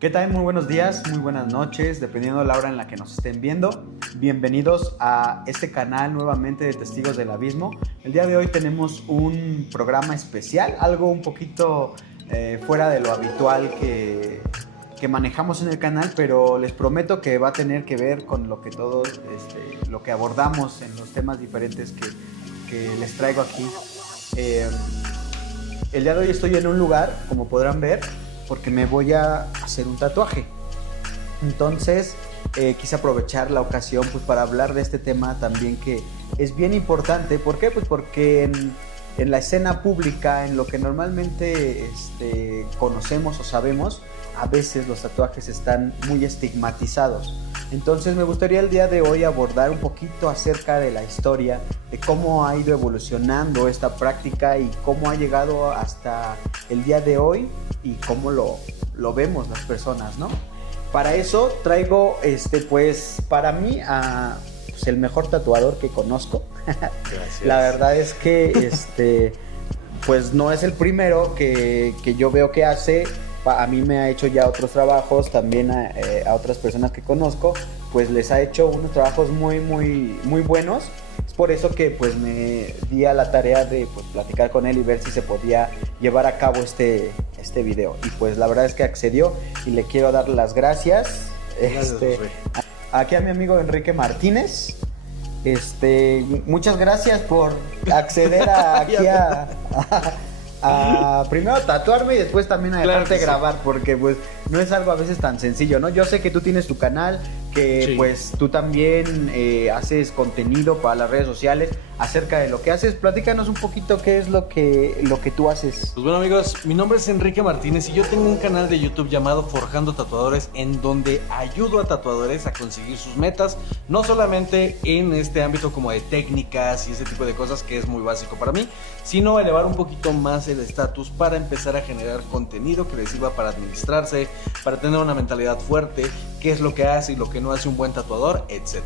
¿Qué tal? Muy buenos días, muy buenas noches, dependiendo de la hora en la que nos estén viendo. Bienvenidos a este canal nuevamente de Testigos del Abismo. El día de hoy tenemos un programa especial, algo un poquito fuera de lo habitual que manejamos en el canal, pero les prometo que va a tener que ver con lo que todos, lo que abordamos en los temas diferentes que les traigo aquí. El día de hoy estoy en un lugar, como podrán ver, porque me voy a hacer un tatuaje. Entonces quise aprovechar la ocasión pues, para hablar de este tema también que es bien importante. ¿Por qué? Pues porque en la escena pública, en lo que normalmente conocemos o sabemos, a veces los tatuajes están muy estigmatizados. Entonces me gustaría el día de hoy abordar un poquito acerca de la historia, de cómo ha ido evolucionando esta práctica y cómo ha llegado hasta el día de hoy y cómo lo vemos las personas, ¿no? Para eso traigo, pues, para mí, pues, el mejor tatuador que conozco. Gracias. La verdad es que, pues, no es el primero que yo veo que hace. A mí me ha hecho ya otros trabajos, también a otras personas que conozco, pues les ha hecho unos trabajos muy, muy, muy buenos. Es por eso que pues me di a la tarea de pues, platicar con él y ver si se podía llevar a cabo este video. Y pues la verdad es que accedió y le quiero dar las gracias. Aquí a mi amigo Enrique Martínez. Muchas gracias por acceder aquí a primero tatuarme y después también a dejarte grabar, porque pues no es algo a veces tan sencillo, ¿no? Yo sé que tú tienes tu canal, que sí, pues tú también haces contenido para las redes sociales acerca de lo que haces. Platícanos un poquito qué es lo que tú haces. Pues bueno, amigos, mi nombre es Enrique Martínez y yo tengo un canal de YouTube llamado Forjando Tatuadores, en donde ayudo a tatuadores a conseguir sus metas, no solamente en este ámbito como de técnicas y ese tipo de cosas que es muy básico para mí, sino elevar un poquito más el estatus para empezar a generar contenido que les sirva para administrarse, para tener una mentalidad fuerte, qué es lo que hace y lo que no hace un buen tatuador, etc.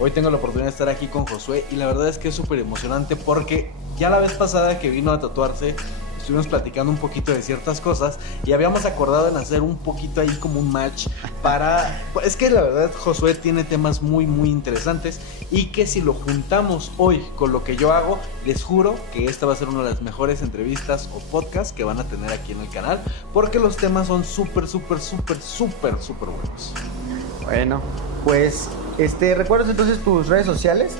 Hoy tengo la oportunidad de estar aquí con Josué y la verdad es que es súper emocionante porque ya la vez pasada que vino a tatuarse estuvimos platicando un poquito de ciertas cosas y habíamos acordado en hacer un poquito ahí como un match para... Es que la verdad Josué tiene temas muy muy interesantes y que si lo juntamos hoy con lo que yo hago, les juro que esta va a ser una de las mejores entrevistas o podcasts que van a tener aquí en el canal, porque los temas son súper buenos. Bueno, pues... ¿recuerdas entonces tus redes sociales?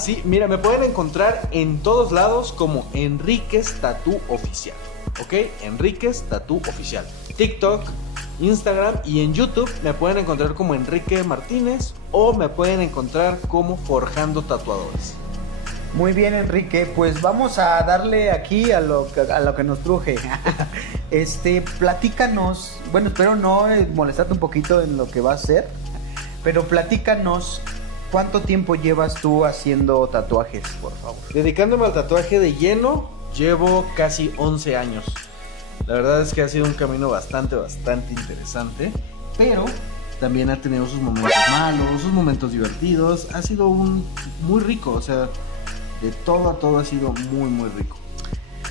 Sí, mira, me pueden encontrar en todos lados como Enríquez Tattoo Oficial, ¿ok? Enríquez Tattoo Oficial, TikTok, Instagram y en YouTube me pueden encontrar como Enrique Martínez o me pueden encontrar como Forjando Tatuadores. Muy bien, Enrique, pues vamos a darle aquí a lo que nos truje. Platícanos, bueno, espero no molestarte un poquito en lo que va a ser, pero platícanos, ¿cuánto tiempo llevas tú haciendo tatuajes, por favor? Dedicándome al tatuaje de lleno, llevo casi 11 años. La verdad es que ha sido un camino bastante interesante, pero también ha tenido sus momentos malos, sus momentos divertidos. Ha sido muy rico, o sea, de todo a todo ha sido muy rico.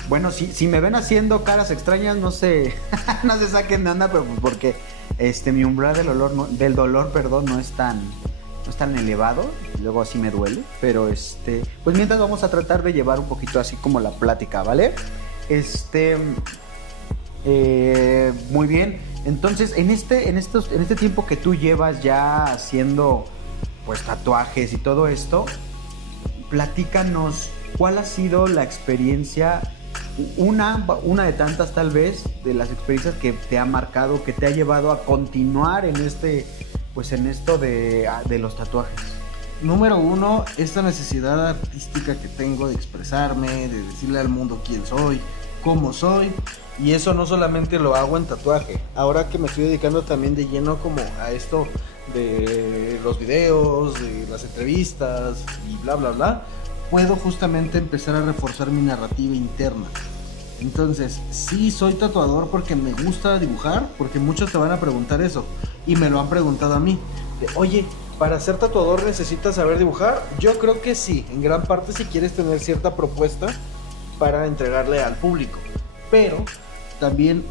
Bueno, si me ven haciendo caras extrañas, no se saquen de onda, pero pues porque mi umbral del dolor, no es tan elevado, luego así me duele, pero pues mientras vamos a tratar de llevar un poquito así como la plática, ¿vale? Muy bien. Entonces, en este tiempo que tú llevas ya haciendo pues tatuajes y todo esto, platícanos cuál ha sido la experiencia, una de tantas tal vez, de las experiencias que te ha marcado, que te ha llevado a continuar en esto de los tatuajes. Número 1, esta necesidad artística que tengo de expresarme, de decirle al mundo quién soy, cómo soy, y eso no solamente lo hago en tatuaje. Ahora que me estoy dedicando también de lleno como a esto de los videos, de las entrevistas y bla bla bla, puedo justamente empezar a reforzar mi narrativa interna. Entonces, sí soy tatuador porque me gusta dibujar, porque muchos te van a preguntar eso, y me lo han preguntado a mí, oye, ¿para ser tatuador necesitas saber dibujar? Yo creo que sí, en gran parte si quieres tener cierta propuesta para entregarle al público, pero también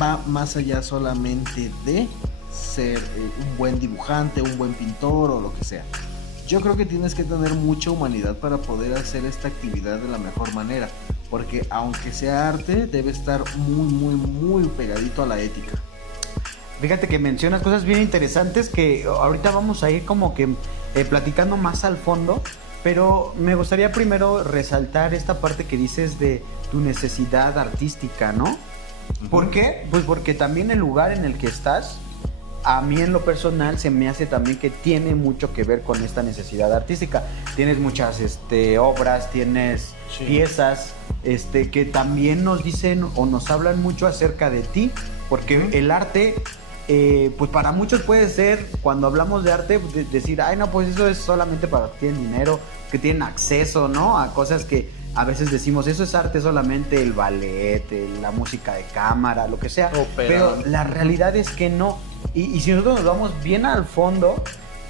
va más allá solamente de ser un buen dibujante, un buen pintor o lo que sea. Yo creo que tienes que tener mucha humanidad para poder hacer esta actividad de la mejor manera, porque aunque sea arte, debe estar muy pegadito a la ética. Fíjate que mencionas cosas bien interesantes que ahorita vamos a ir como que platicando más al fondo, pero me gustaría primero resaltar esta parte que dices de tu necesidad artística, ¿no? Uh-huh. ¿Por qué? Pues porque también el lugar en el que estás, a mí en lo personal se me hace también que tiene mucho que ver con esta necesidad artística. Tienes muchas obras, tienes piezas que también nos dicen o nos hablan mucho acerca de ti, porque el arte, pues para muchos puede ser, cuando hablamos de arte, decir, ay no, pues eso es solamente para los que tienen dinero, que tienen acceso, ¿no? A cosas que a veces decimos, eso es arte solamente el ballet, la música de cámara, lo que sea. Pero la realidad es que no. Y si nosotros nos vamos bien al fondo,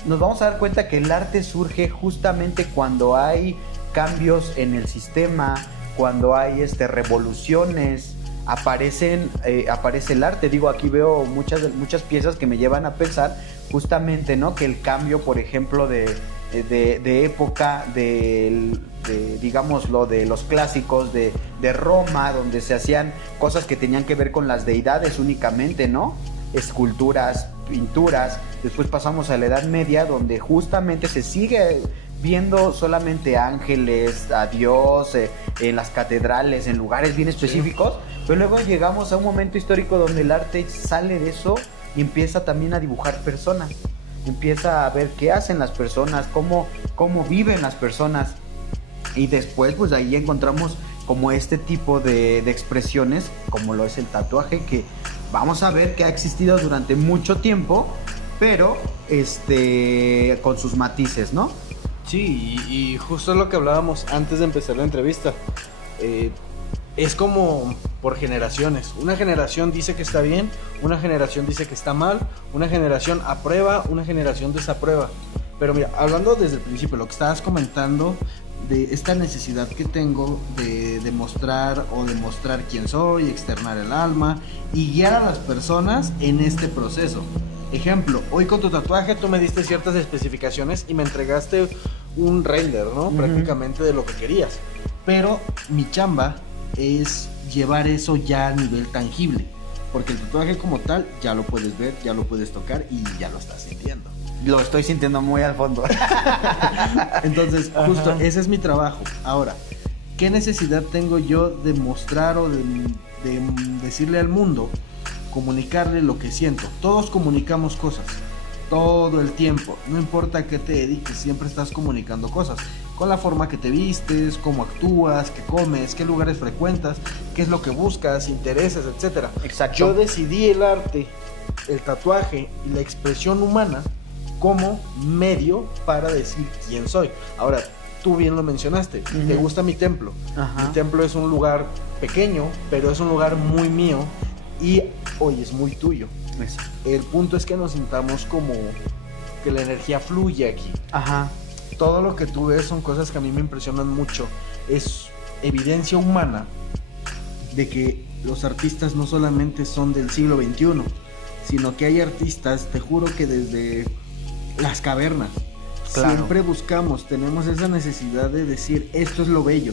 nos vamos a dar cuenta que el arte surge justamente cuando hay cambios en el sistema, cuando hay revoluciones, aparece el arte. Digo, aquí veo muchas piezas que me llevan a pensar justamente, ¿no? Que el cambio, por ejemplo, de época, digámoslo, de los clásicos de Roma, donde se hacían cosas que tenían que ver con las deidades únicamente, ¿no? Esculturas, pinturas. Después pasamos a la Edad Media, donde justamente se sigue viendo solamente ángeles, a Dios, en las catedrales, en lugares bien específicos, pero luego llegamos a un momento histórico donde el arte sale de eso y empieza también a dibujar personas, empieza a ver qué hacen las personas, cómo viven las personas, y después pues ahí encontramos como este tipo de expresiones, como lo es el tatuaje, que vamos a ver que ha existido durante mucho tiempo, pero con sus matices, ¿no? Sí, y justo lo que hablábamos antes de empezar la entrevista. Es como por generaciones. Una generación dice que está bien, una generación dice que está mal, una generación aprueba, una generación desaprueba. Pero mira, hablando desde el principio, lo que estabas comentando de esta necesidad que tengo de demostrar quién soy, externar el alma y guiar a las personas en este proceso. Ejemplo, hoy con tu tatuaje tú me diste ciertas especificaciones y me entregaste un render, ¿no? Uh-huh. Prácticamente de lo que querías. Pero mi chamba es llevar eso ya a nivel tangible, porque el tatuaje como tal ya lo puedes ver, ya lo puedes tocar y ya lo estás sintiendo. Lo estoy sintiendo muy al fondo. Entonces, justo ese es mi trabajo. Ahora, ¿qué necesidad tengo yo de mostrar o de decirle al mundo, comunicarle lo que siento? Todos comunicamos cosas todo el tiempo, no importa qué te dediques, siempre estás comunicando cosas, con la forma que te vistes, cómo actúas, qué comes, qué lugares frecuentas, qué es lo que buscas, intereses, etcétera. Exacto. Yo decidí el arte, el tatuaje y la expresión humana como medio para decir quién soy. Ahora, tú bien lo mencionaste, uh-huh. Te gusta mi templo. Uh-huh. Mi templo es un lugar pequeño, pero es un lugar muy mío y hoy es muy tuyo. Exacto. El punto es que nos sintamos como que la energía fluye aquí. Ajá. Todo lo que tú ves son cosas que a mí me impresionan mucho. Es evidencia humana de que los artistas no solamente son del siglo XXI, sino que hay artistas, te juro que desde las cavernas. Claro. Siempre tenemos esa necesidad de decir esto es lo bello.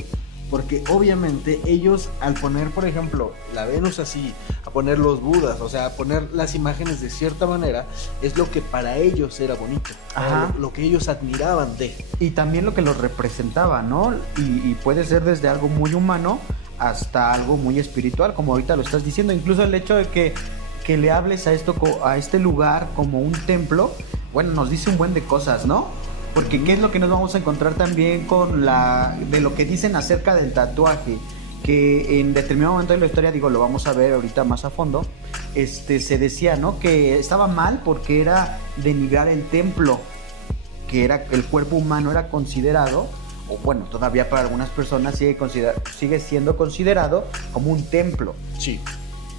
Porque obviamente ellos al poner, por ejemplo, la Venus así, a poner los Budas, o sea, a poner las imágenes de cierta manera, es lo que para ellos era bonito, lo que ellos admiraban de. Y también lo que los representaba, ¿no? Y puede ser desde algo muy humano hasta algo muy espiritual, como ahorita lo estás diciendo. Incluso el hecho de que le hables a este lugar como un templo, bueno, nos dice un buen de cosas, ¿no? Porque ¿qué es lo que nos vamos a encontrar también de lo que dicen acerca del tatuaje? Que en determinado momento de la historia, lo vamos a ver ahorita más a fondo, se decía, ¿no? Que estaba mal porque era denigrar el templo, que era el cuerpo humano era considerado, o bueno, todavía para algunas personas sigue siendo considerado como un templo. Sí.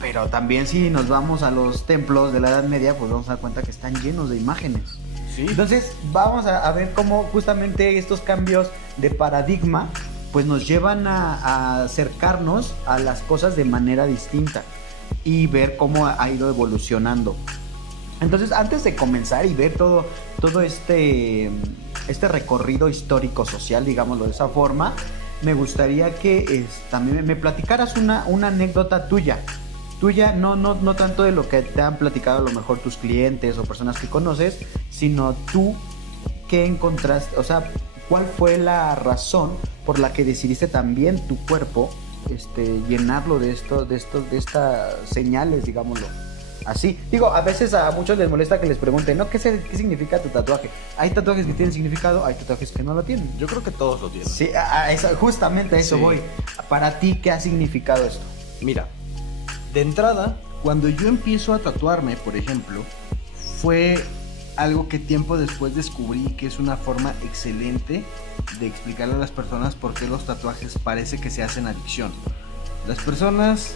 Pero también si nos vamos a los templos de la Edad Media, pues vamos a dar cuenta que están llenos de imágenes. Sí. Entonces vamos a ver cómo justamente estos cambios de paradigma pues nos llevan a acercarnos a las cosas de manera distinta. y ver cómo ha ido evolucionando. Entonces, antes de comenzar y ver todo este recorrido histórico social, digámoslo de esa forma, me gustaría que también me platicaras una anécdota tuya, no tanto de lo que te han platicado a lo mejor tus clientes o personas que conoces, sino tú qué encontraste, o sea, cuál fue la razón por la que decidiste también tu cuerpo llenarlo de estas señales, digámoslo así. Digo, a veces a muchos les molesta que les pregunten, ¿no? ¿Qué significa tu tatuaje? Hay tatuajes que tienen significado, hay tatuajes que no lo tienen. Yo creo que todos lo tienen. Sí, justamente a eso voy. Para ti, ¿qué ha significado esto? Mira, de entrada, cuando yo empiezo a tatuarme, por ejemplo, fue algo que tiempo después descubrí que es una forma excelente de explicarle a las personas por qué los tatuajes parece que se hacen adicción. Las personas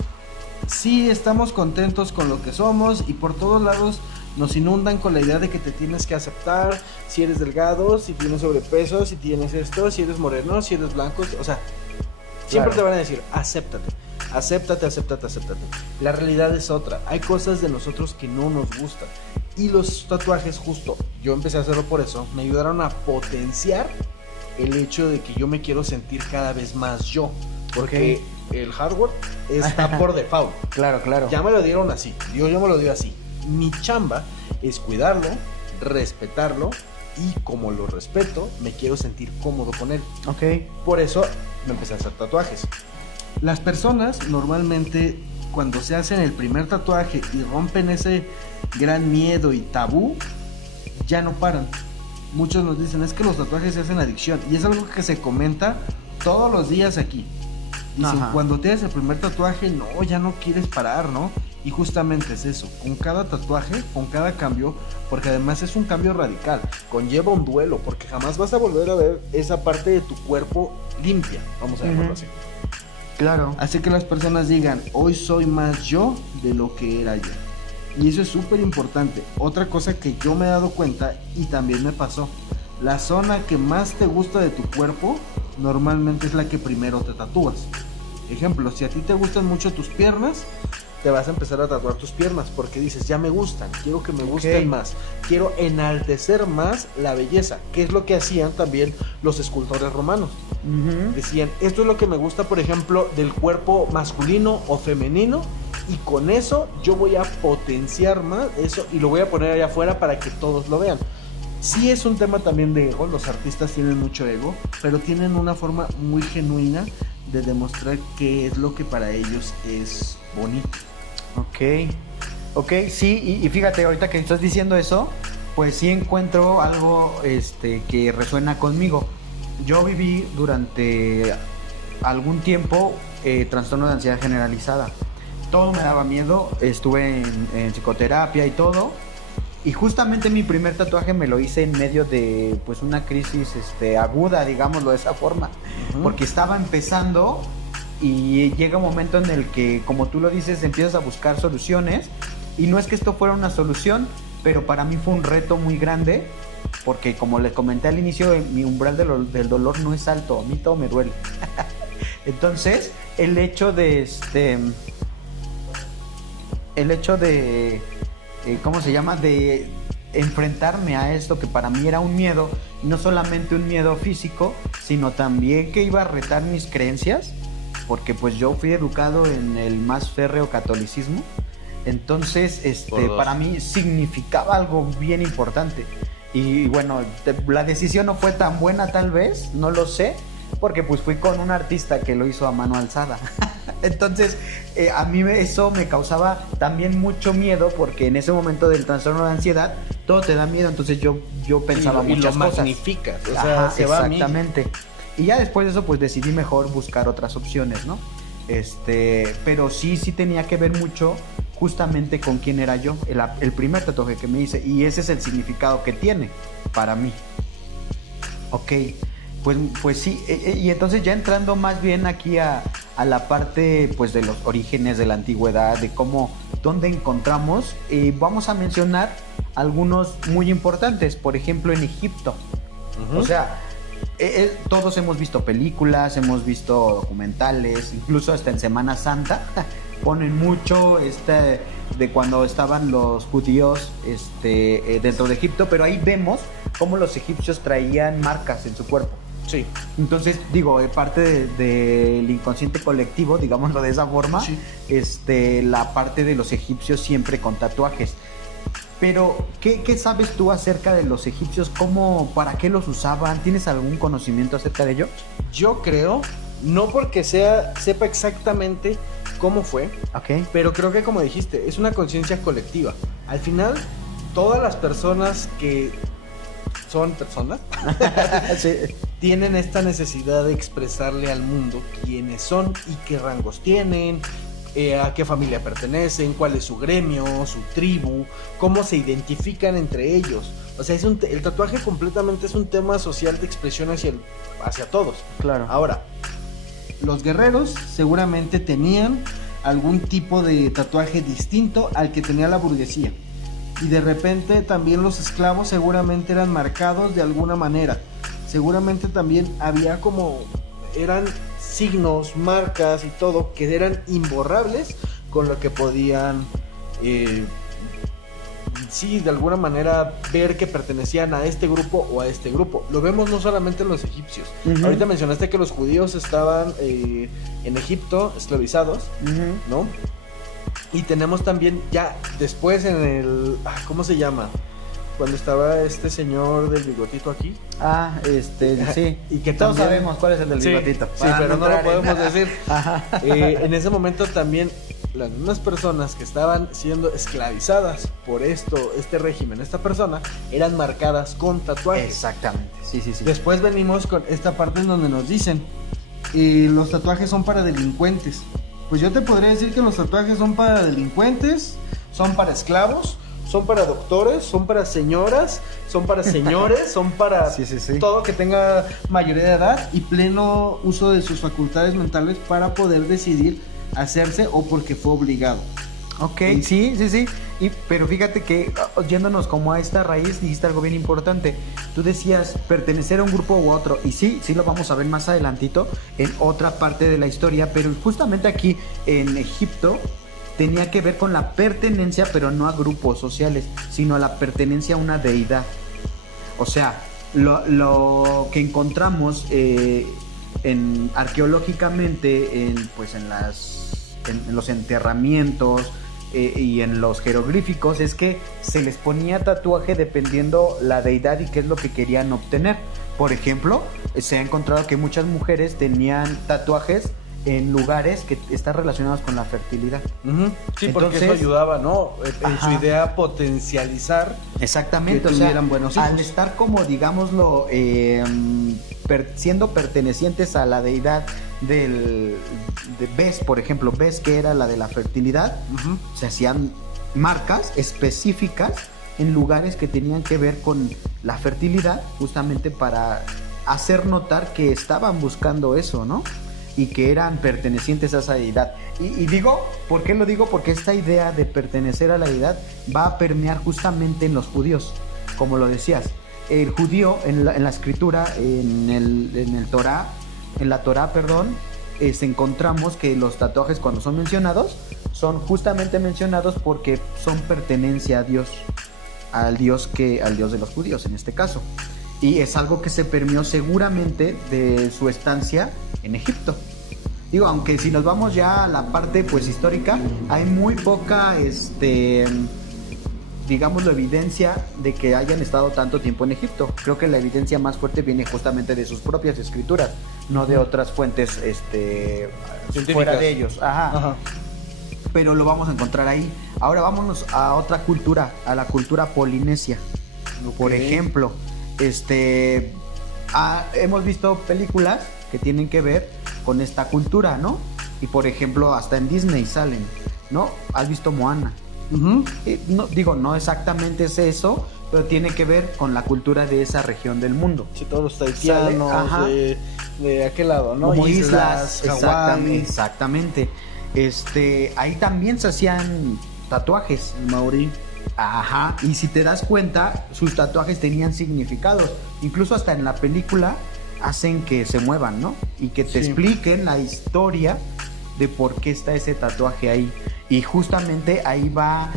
sí estamos contentos con lo que somos y por todos lados nos inundan con la idea de que te tienes que aceptar si eres delgado, si tienes sobrepeso, si tienes esto, si eres moreno, si eres blanco, o sea, siempre te van a decir, acéptate. La realidad es otra. Hay cosas de nosotros que no nos gustan. Y los tatuajes, justo, yo empecé a hacerlo por eso, me ayudaron a potenciar el hecho de que yo me quiero sentir cada vez más yo. Porque el hardware está por default. Claro. Ya me lo dieron así. Yo me lo dio así. Mi chamba es cuidarlo, respetarlo. Y como lo respeto, me quiero sentir cómodo con él. Por eso me empecé a hacer tatuajes. Las personas normalmente cuando se hacen el primer tatuaje y rompen ese gran miedo y tabú, ya no paran. Muchos nos dicen, es que los tatuajes se hacen adicción. Y es algo que se comenta todos los días aquí. Dicen, cuando tienes el primer tatuaje, no, ya no quieres parar, ¿no? Y justamente es eso, con cada tatuaje, con cada cambio, porque además es un cambio radical, conlleva un duelo, porque jamás vas a volver a ver esa parte de tu cuerpo limpia, vamos a llamarlo así. Claro. Así que las personas digan, hoy soy más yo de lo que era yo. Y eso es súper importante. Otra cosa que yo me he dado cuenta y también me pasó, la zona que más te gusta de tu cuerpo normalmente es la que primero te tatúas. Ejemplo, si a ti te gustan mucho tus piernas, te vas a empezar a tatuar tus piernas porque dices, ya me gustan, quiero que me gusten más, quiero enaltecer más la belleza, que es lo que hacían también los escultores romanos. Decían, esto es lo que me gusta, por ejemplo, del cuerpo masculino o femenino, y con eso yo voy a potenciar más eso y lo voy a poner allá afuera para que todos lo vean. Sí es un tema también de ego, los artistas tienen mucho ego, pero tienen una forma muy genuina de demostrar qué es lo que para ellos es bonito. Ok, sí, y fíjate, ahorita que estás diciendo eso, pues sí encuentro algo que resuena conmigo. Yo viví durante algún tiempo trastorno de ansiedad generalizada. Todo me daba miedo, estuve en psicoterapia y todo. Y justamente mi primer tatuaje me lo hice en medio de pues una crisis aguda, digámoslo de esa forma. Porque estaba empezando y llega un momento en el que, como tú lo dices, empiezas a buscar soluciones. Y no es que esto fuera una solución, pero para mí fue un reto muy grande. Porque como les comenté al inicio, mi umbral del dolor no es alto, a mí todo me duele. Entonces, el hecho de ¿cómo se llama? De enfrentarme a esto que para mí era un miedo, no solamente un miedo físico, sino también que iba a retar mis creencias, porque pues yo fui educado en el más férreo catolicismo. Entonces, para mí significaba algo bien importante. Y bueno, la decisión no fue tan buena tal vez, no lo sé, porque pues fui con un artista que lo hizo a mano alzada. Entonces, a mí eso me causaba también mucho miedo, porque en ese momento del trastorno de ansiedad, todo te da miedo, entonces yo pensaba muchas cosas. Y lo magnificas, o sea, se va a mí. Exactamente. Y ya después de eso, pues decidí mejor buscar otras opciones, ¿no? Pero sí tenía que ver mucho justamente con quién era yo, el primer tatuaje que me hice, y ese es el significado que tiene para mí. Ok, pues sí, y entonces ya entrando más bien aquí a la parte pues de los orígenes de la antigüedad, de dónde encontramos, vamos a mencionar algunos muy importantes, por ejemplo en Egipto. O sea, todos hemos visto películas, hemos visto documentales, incluso hasta en Semana Santa ponen mucho de cuando estaban los judíos dentro de Egipto, pero ahí vemos cómo los egipcios traían marcas en su cuerpo. Sí. Entonces, digo, parte del inconsciente colectivo, digámoslo de esa forma, Sí. La parte de los egipcios siempre con tatuajes. Pero, ¿qué sabes tú acerca de los egipcios? ¿Para qué los usaban? ¿Tienes algún conocimiento acerca de ello? Yo creo, no porque sepa exactamente cómo fue, Ok. pero creo que, como dijiste, es una conciencia colectiva. Al final, todas las personas que son personas Sí. tienen esta necesidad de expresarle al mundo quiénes son y qué rangos tienen, a qué familia pertenecen, cuál es su gremio, su tribu, cómo se identifican entre ellos. O sea, el tatuaje completamente es un tema social de expresión hacia todos. Claro. Ahora, los guerreros seguramente tenían algún tipo de tatuaje distinto al que tenía la burguesía. Y de repente también los esclavos seguramente eran marcados de alguna manera. Seguramente también había eran signos, marcas y todo que eran imborrables, con lo que podían de alguna manera ver que pertenecían a este grupo o a este grupo. Lo vemos no solamente en los egipcios. Uh-huh. Ahorita mencionaste que los judíos estaban en Egipto esclavizados, Uh-huh. ¿no? Y tenemos también ya después en el... ¿Cómo se llama? Cuando estaba este señor del bigotito aquí. Sí. Y que todos también... sabemos cuál es el del bigotito. Sí, pero no lo podemos decir. Ajá. En ese momento también las mismas personas que estaban siendo esclavizadas por este régimen, esta persona, eran marcadas con tatuajes. Exactamente. Sí. Después venimos con esta parte en donde nos dicen los tatuajes son para delincuentes. Pues yo te podría decir que los tatuajes son para delincuentes, son para esclavos, son para doctores, son para señoras, son para señores, son para Sí. todo que tenga mayoría de edad y pleno uso de sus facultades mentales para poder decidir hacerse o porque fue obligado. Ok, sí. Pero fíjate que yéndonos como a esta raíz, dijiste algo bien importante. Tú decías pertenecer a un grupo u otro. Y sí lo vamos a ver más adelantito en otra parte de la historia. Pero justamente aquí en Egipto tenía que ver con la pertenencia, pero no a grupos sociales, sino a la pertenencia a una deidad. O sea, lo que encontramos arqueológicamente en los enterramientos y en los jeroglíficos es que se les ponía tatuaje dependiendo la deidad y qué es lo que querían obtener. Por ejemplo, se ha encontrado que muchas mujeres tenían tatuajes en lugares que están relacionados con la fertilidad. Uh-huh. Sí, porque Entonces, eso ayudaba, ¿no? En su idea potencializar. Exactamente, que tuvieran buenos hijos. Al estar como, digámoslo, siendo pertenecientes a la deidad de Bes, por ejemplo, Bes, que era la de la fertilidad, Uh-huh. se hacían marcas específicas en lugares que tenían que ver con la fertilidad, justamente para hacer notar que estaban buscando eso, ¿no? Y que eran pertenecientes a esa deidad. Y digo, ¿por qué lo digo? Porque esta idea de pertenecer a la deidad va a permear justamente en los judíos, como lo decías. El judío en la escritura, en la Torá, encontramos que los tatuajes cuando son mencionados, son justamente mencionados porque son pertenencia a Dios, al Dios de los judíos en este caso. Y es algo que se permeó seguramente de su estancia en Egipto. Digo, aunque si nos vamos ya a la parte pues histórica, hay muy poca digamos la evidencia de que hayan estado tanto tiempo en Egipto. Creo que la evidencia más fuerte viene justamente de sus propias escrituras, no de otras fuentes fuera de ellos. Ajá. Pero lo vamos a encontrar ahí. Ahora vámonos a otra cultura, a la cultura polinesia. Okay. Por ejemplo, hemos visto películas que tienen que ver con esta cultura, ¿no? Y por ejemplo, hasta en Disney salen, ¿no? ¿Has visto Moana? Uh-huh. No exactamente es eso, pero tiene que ver con la cultura de esa región del mundo. Sí, todos los tahitianos, de aquel lado, ¿no? Como islas, Hawái. Exactamente. Ahí también se hacían tatuajes. El maorí. Ajá, y si te das cuenta, sus tatuajes tenían significados. Incluso hasta en la película hacen que se muevan, ¿no? Y que te expliquen la historia de por qué está ese tatuaje ahí. Y justamente ahí va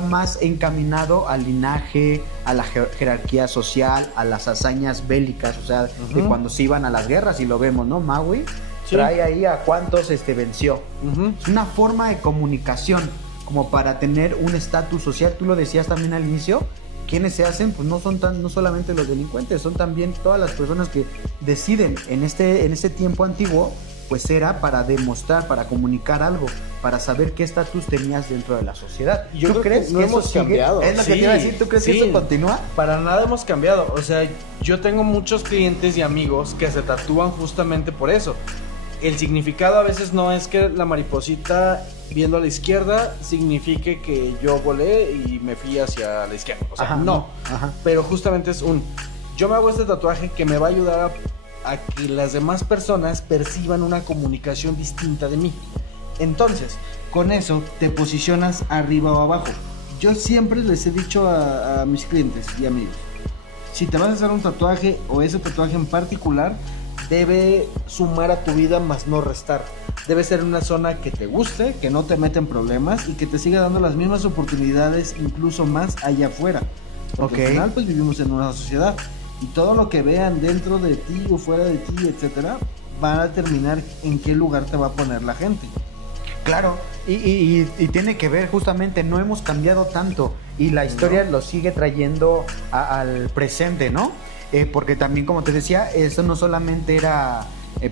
más encaminado al linaje, a la jerarquía social, a las hazañas bélicas, o sea, de cuando se iban a las guerras, y lo vemos, ¿no? Maui trae ahí a cuántos venció. Es una forma de comunicación, como para tener un estatus social. Tú lo decías también al inicio, quienes se hacen, pues no solamente los delincuentes, son también todas las personas que deciden en este tiempo antiguo, pues era para demostrar, para comunicar algo, para saber qué estatus tenías dentro de la sociedad. ¿Tú crees que eso hemos cambiado? Es lo que te iba a decir, ¿tú crees que eso continúa? Para nada hemos cambiado, o sea, yo tengo muchos clientes y amigos que se tatúan justamente por eso. El significado a veces no es que la mariposita viendo a la izquierda signifique que yo volé y me fui hacia la izquierda, o sea, no. Pero justamente es yo me hago este tatuaje que me va a ayudar a que las demás personas perciban una comunicación distinta de mí. Entonces, con eso te posicionas arriba o abajo. Yo siempre les he dicho a mis clientes y amigos, si te vas a hacer un tatuaje o ese tatuaje en particular, debe sumar a tu vida más no restar. Debe ser una zona que te guste, que no te meta en problemas y que te siga dando las mismas oportunidades, incluso más allá afuera. Porque al final pues vivimos en una sociedad y todo lo que vean dentro de ti o fuera de ti, etcétera, va a determinar en qué lugar te va a poner la gente. Claro, y tiene que ver justamente, no hemos cambiado tanto y la historia lo sigue trayendo al presente, ¿no? Porque también, como te decía, eso no solamente era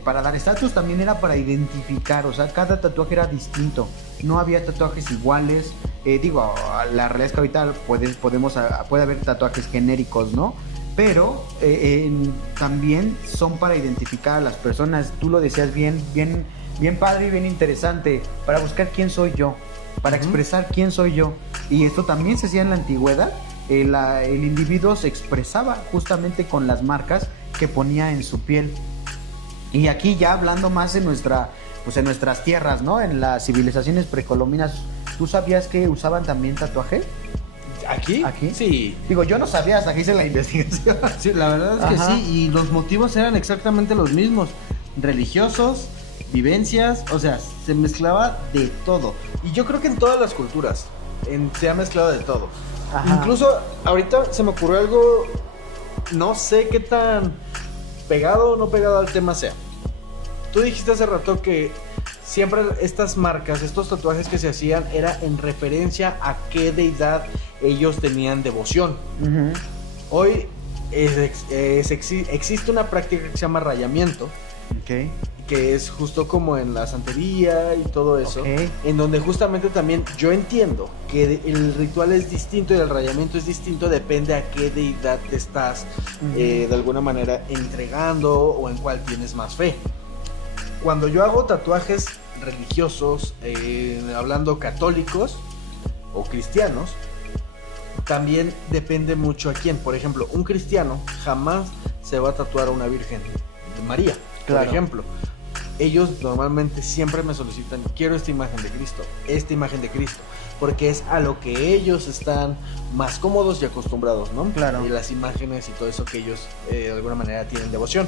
para dar estatus, también era para identificar, o sea, cada tatuaje era distinto, no había tatuajes iguales. La realidad es que ahorita puede haber tatuajes genéricos, ¿no? Pero también son para identificar a las personas. Tú lo decías bien padre y bien interesante, para buscar quién soy yo, para expresar quién soy yo. Y esto también se hacía en la antigüedad. El individuo se expresaba justamente con las marcas que ponía en su piel. Y aquí ya hablando más en nuestras tierras, ¿no? En las civilizaciones precolombinas, ¿tú sabías que usaban también tatuaje? ¿Aquí? Sí. Digo, yo no sabía, hasta que hice la investigación. Sí, la verdad es que sí, y los motivos eran exactamente los mismos. Religiosos, vivencias, o sea, se mezclaba de todo. Y yo creo que en todas las culturas se ha mezclado de todo. Incluso ahorita se me ocurrió algo, no sé qué tan pegado o no pegado al tema sea. Tú dijiste hace rato que siempre estas marcas, estos tatuajes que se hacían, era en referencia a qué deidad ellos tenían devoción. Hoy existe una práctica que se llama rayamiento, que es justo como en la santería y todo eso, en donde justamente también yo entiendo que el ritual es distinto y el rayamiento es distinto, depende a qué deidad te estás de alguna manera entregando o en cuál tienes más fe. Cuando yo hago tatuajes religiosos, hablando católicos o cristianos, también depende mucho a quién. Por ejemplo, un cristiano jamás se va a tatuar a una Virgen de María, por ejemplo. Ellos normalmente siempre me solicitan, quiero esta imagen de Cristo, porque es a lo que ellos están más cómodos y acostumbrados, ¿no? Claro. Y las imágenes y todo eso que ellos de alguna manera tienen devoción.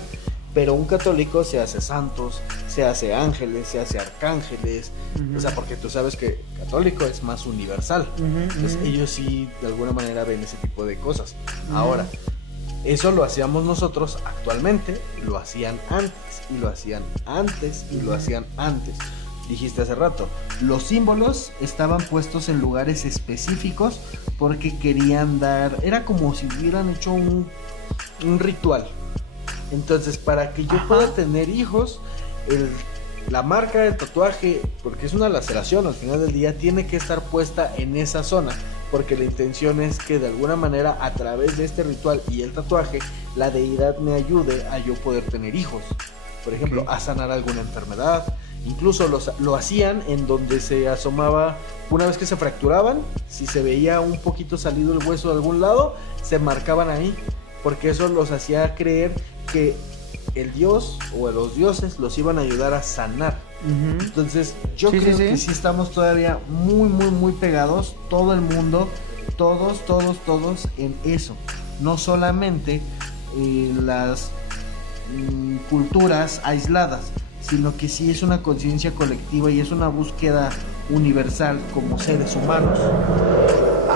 Pero un católico se hace santos, se hace ángeles, se hace arcángeles, o sea, porque tú sabes que católico es más universal. Entonces ellos sí de alguna manera ven ese tipo de cosas. Ahora, eso lo hacíamos nosotros actualmente, lo hacían antes, y lo hacían antes, y lo hacían antes. Dijiste hace rato, los símbolos estaban puestos en lugares específicos porque querían era como si hubieran hecho un ritual. Entonces, para que yo pueda tener hijos, la marca del tatuaje, porque es una laceración al final del día, tiene que estar puesta en esa zona, porque la intención es que de alguna manera a través de este ritual y el tatuaje, la deidad me ayude a yo poder tener hijos. Por ejemplo, a sanar alguna enfermedad. Incluso lo hacían en donde se asomaba, una vez que se fracturaban, si se veía un poquito salido el hueso de algún lado, se marcaban ahí, porque eso los hacía creer que el dios o los dioses los iban a ayudar a sanar. Entonces yo creo que sí estamos todavía muy muy muy pegados, todo el mundo, todos en eso. No solamente las culturas aisladas, sino que sí es una conciencia colectiva y es una búsqueda universal como seres humanos.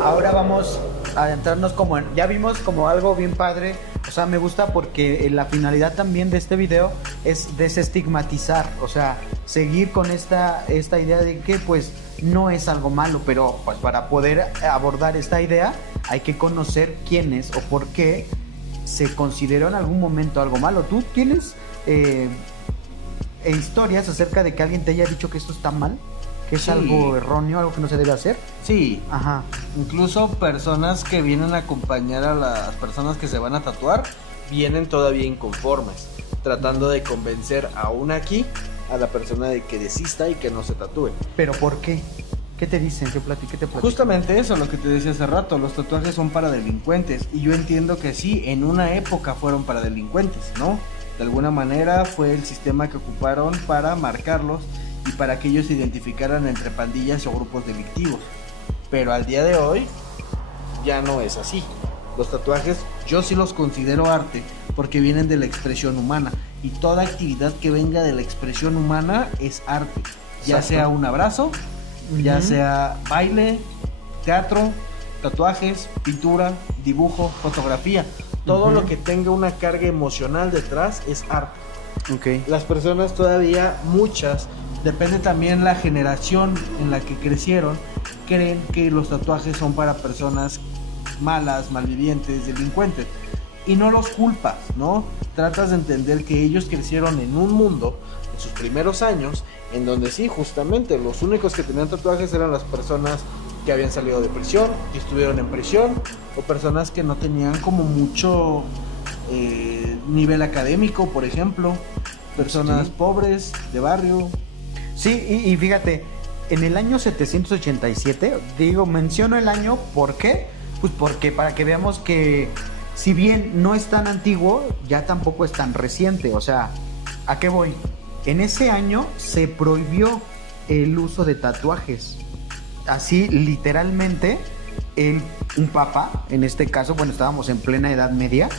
Ahora vamos a adentrarnos como en, ya vimos como algo bien padre, o sea, me gusta porque la finalidad también de este video es desestigmatizar, o sea, seguir con esta idea de que pues no es algo malo, pero pues para poder abordar esta idea hay que conocer quién es o por qué se consideró en algún momento algo malo. ¿Tú tienes historias acerca de que alguien te haya dicho que esto está mal? ¿Que es algo erróneo, algo que no se debe hacer? Sí, Ajá. Incluso personas que vienen a acompañar a las personas que se van a tatuar vienen todavía inconformes, tratando de convencer aún aquí a la persona de que desista y que no se tatúe. ¿Pero por qué? ¿Qué te dicen? ¿Qué te platican? Justamente eso, lo que te decía hace rato, los tatuajes son para delincuentes y yo entiendo que sí, en una época fueron para delincuentes, ¿no? De alguna manera fue el sistema que ocuparon para marcarlos y para que ellos se identificaran entre pandillas o grupos delictivos. Pero al día de hoy ya no es así. Los tatuajes yo sí los considero arte porque vienen de la expresión humana y toda actividad que venga de la expresión humana es arte. Ya Exacto. sea un abrazo, ya sea baile, teatro, tatuajes, pintura, dibujo, fotografía. Todo lo que tenga una carga emocional detrás es arte. Ok. Las personas todavía, muchas, depende también la generación en la que crecieron, creen que los tatuajes son para personas malas, malvivientes, delincuentes. Y no los culpas, ¿no? Tratas de entender que ellos crecieron en un mundo, en sus primeros años, en donde sí, justamente, los únicos que tenían tatuajes eran las personas que habían salido de prisión, que estuvieron en prisión, o personas que no tenían como mucho nivel académico, por ejemplo, personas pobres, de barrio. Sí, y fíjate, en el año 787, digo, menciono el año, ¿por qué? Pues porque para que veamos que si bien no es tan antiguo, ya tampoco es tan reciente, o sea, ¿a qué voy? En ese año se prohibió el uso de tatuajes, así literalmente, un papa, en este caso, bueno, estábamos en plena Edad Media,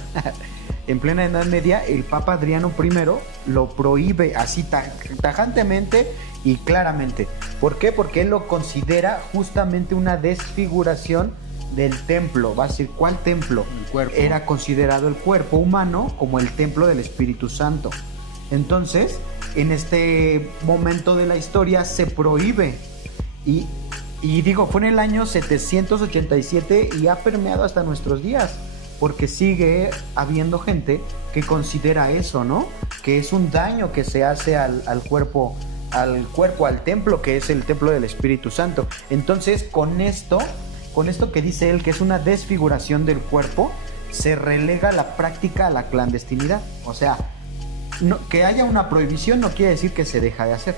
en plena Edad Media, el Papa Adriano I lo prohíbe así tajantemente y claramente. ¿Por qué? Porque él lo considera justamente una desfiguración del templo. Va a decir, ¿cuál templo? El cuerpo. Era considerado el cuerpo humano como el templo del Espíritu Santo. Entonces, en este momento de la historia se prohíbe. Y digo, fue en el año 787 y ha permeado hasta nuestros días. Porque sigue habiendo gente que considera eso, ¿no? Que es un daño que se hace al cuerpo, al templo, que es el templo del Espíritu Santo. Entonces, con esto que dice él, que es una desfiguración del cuerpo, se relega la práctica a la clandestinidad. O sea, que haya una prohibición no quiere decir que se deja de hacer,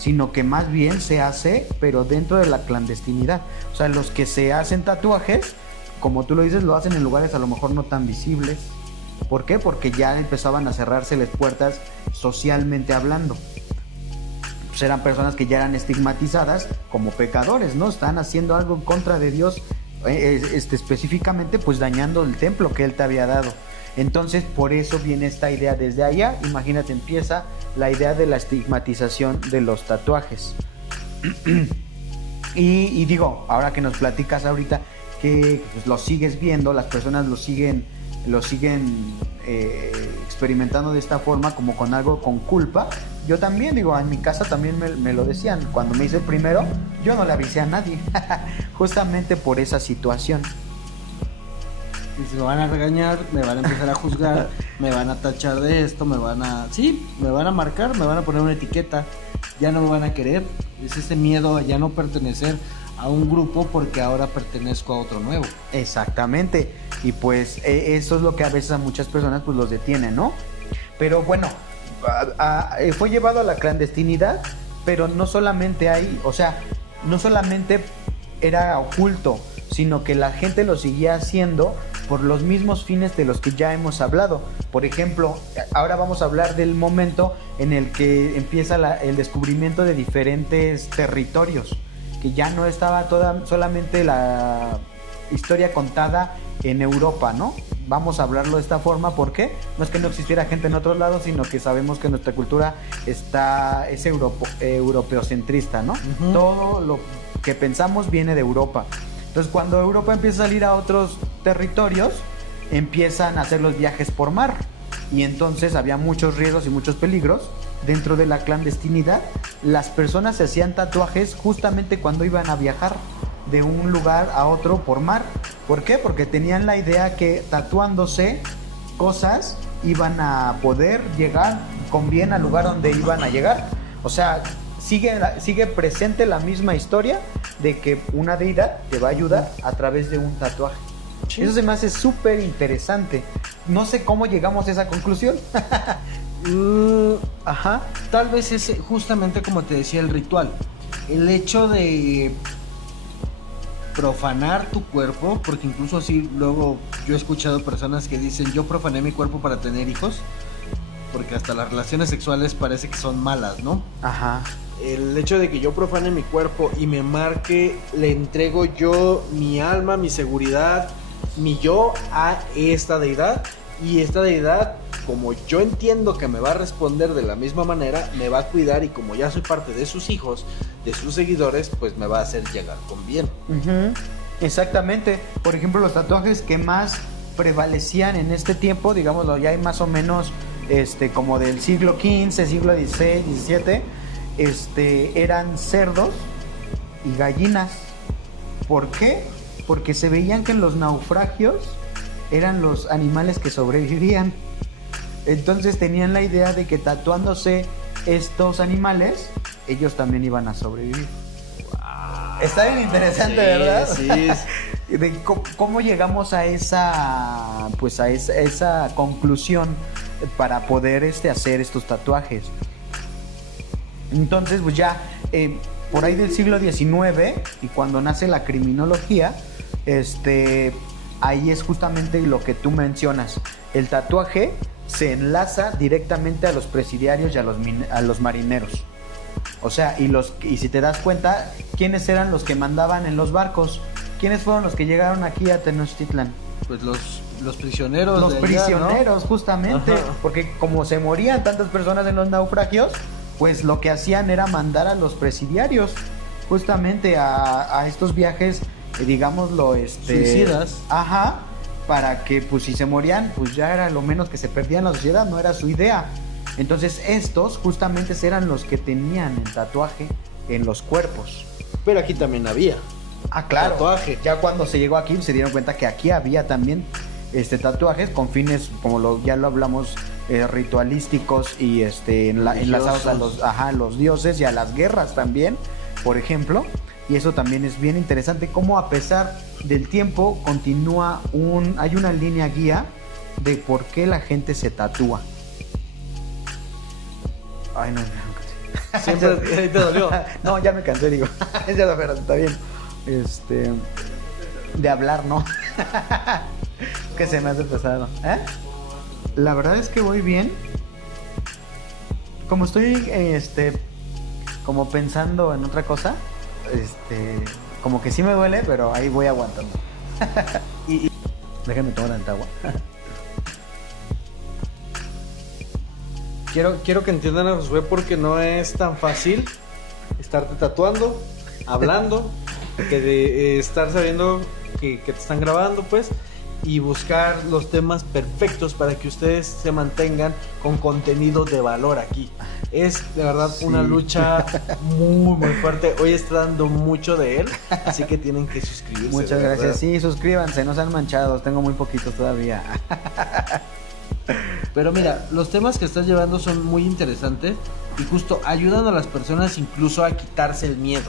sino que más bien se hace, pero dentro de la clandestinidad. O sea, los que se hacen tatuajes, como tú lo dices, lo hacen en lugares a lo mejor no tan visibles. ¿Por qué? Porque ya empezaban a cerrarse las puertas socialmente hablando. Pues eran personas que ya eran estigmatizadas como pecadores, ¿no? Están haciendo algo en contra de Dios, específicamente pues dañando el templo que Él te había dado. Entonces por eso viene esta idea desde allá. Imagínate, empieza la idea de la estigmatización de los tatuajes. y digo, ahora que nos platicas ahorita que pues, lo sigues viendo, las personas lo siguen experimentando de esta forma, como con algo con culpa. Yo también, digo, en mi casa también me lo decían. Cuando me hice el primero, yo no le avisé a nadie, justamente por esa situación. Y se me van a regañar, me van a empezar a juzgar, me van a tachar de esto, me van a marcar, me van a poner una etiqueta, ya no me van a querer. Es ese miedo a ya no pertenecer a un grupo porque ahora pertenezco a otro nuevo. Exactamente. Y pues eso es lo que a veces a muchas personas pues los detiene, ¿no? Pero bueno, fue llevado a la clandestinidad, pero no solamente ahí, o sea, no solamente era oculto, sino que la gente lo seguía haciendo por los mismos fines de los que ya hemos hablado. Por ejemplo, ahora vamos a hablar del momento en el que empieza el descubrimiento de diferentes territorios, que ya no estaba solamente la historia contada en Europa, ¿no? vamos a hablarlo de esta forma. ¿Por qué? No es que no existiera gente en otros lados, sino que sabemos que nuestra cultura es europeocentrista, ¿no? Uh-huh. Todo lo que pensamos viene de Europa. Entonces, cuando Europa empieza a salir a otros territorios, empiezan a hacer los viajes por mar. Y entonces había muchos riesgos y muchos peligros. Dentro de la clandestinidad, las personas se hacían tatuajes justamente cuando iban a viajar de un lugar a otro por mar. ¿Por qué? Porque tenían la idea que tatuándose cosas iban a poder llegar con bien al lugar donde iban a llegar. O sea, sigue presente la misma historia de que una deidad te va a ayudar a través de un tatuaje. Sí. Eso se me hace súper interesante. No sé cómo llegamos a esa conclusión. Ajá. Tal vez es justamente como te decía el ritual. El hecho de profanar tu cuerpo, porque incluso así luego yo he escuchado personas que dicen yo profané mi cuerpo para tener hijos, porque hasta las relaciones sexuales parece que son malas, ¿no? Ajá. El hecho de que yo profane mi cuerpo y me marque, le entrego yo mi alma, mi seguridad, mi yo a esta deidad, y esta deidad, como yo entiendo que me va a responder de la misma manera, me va a cuidar, y como ya soy parte de sus hijos, de sus seguidores, pues me va a hacer llegar con bien. Uh-huh. Exactamente. Por ejemplo, los tatuajes que más prevalecían en este tiempo, digámoslo, ya hay más o menos como del siglo XV, siglo XVI, XVII, eran cerdos y gallinas. ¿Por qué? Porque se veían que en los naufragios eran los animales que sobrevivían. Entonces tenían la idea de que tatuándose estos animales, ellos también iban a sobrevivir. Wow. Está bien interesante, sí, ¿verdad? Sí. De cómo llegamos a esa conclusión para poder hacer estos tatuajes. Entonces, pues ya por ahí del siglo XIX, y cuando nace la criminología, ahí es justamente lo que tú mencionas. El tatuaje se enlaza directamente a los presidiarios y a los marineros. O sea, y si te das cuenta, ¿quiénes eran los que mandaban en los barcos? ¿Quiénes fueron los que llegaron aquí a Tenochtitlan? Pues los prisioneros. Los prisioneros, ¿no? Justamente. Ajá. Porque como se morían tantas personas en los naufragios, pues lo que hacían era mandar a los presidiarios justamente a estos viajes, digámoslo, suicidas. Ajá. Para que, pues, si se morían, pues ya era lo menos que se perdía en la sociedad, no era su idea. Entonces, estos justamente eran los que tenían el tatuaje en los cuerpos. Pero aquí también había. Ah, claro. Tatuaje. Ya cuando se llegó aquí, se dieron cuenta que aquí había también tatuajes con fines, como ya lo hablamos, ritualísticos y enlazados a los dioses y a las guerras también, por ejemplo. Y eso también es bien interesante, cómo a pesar del tiempo hay una línea guía de por qué la gente se tatúa. Ay, no, ya me cansé. ¿Te dolió? No, ya me cansé, digo. Ya no, pero está bien. De hablar, ¿no? Que se me hace pesado. La verdad es que voy bien. Como estoy, como pensando en otra cosa, como que sí me duele, pero ahí voy aguantando. y déjenme tomar tanta agua. Quiero que entiendan a Josué, porque no es tan fácil estarte tatuando, hablando, que de estar sabiendo que te están grabando, pues, y buscar los temas perfectos para que ustedes se mantengan con contenido de valor aquí. Es de verdad una lucha muy, muy fuerte. Hoy está dando mucho de él, así que tienen que suscribirse. Muchas gracias. Sí, suscríbanse, no sean manchados, tengo muy poquitos todavía. Pero mira, los temas que estás llevando son muy interesantes y justo ayudan a las personas incluso a quitarse el miedo.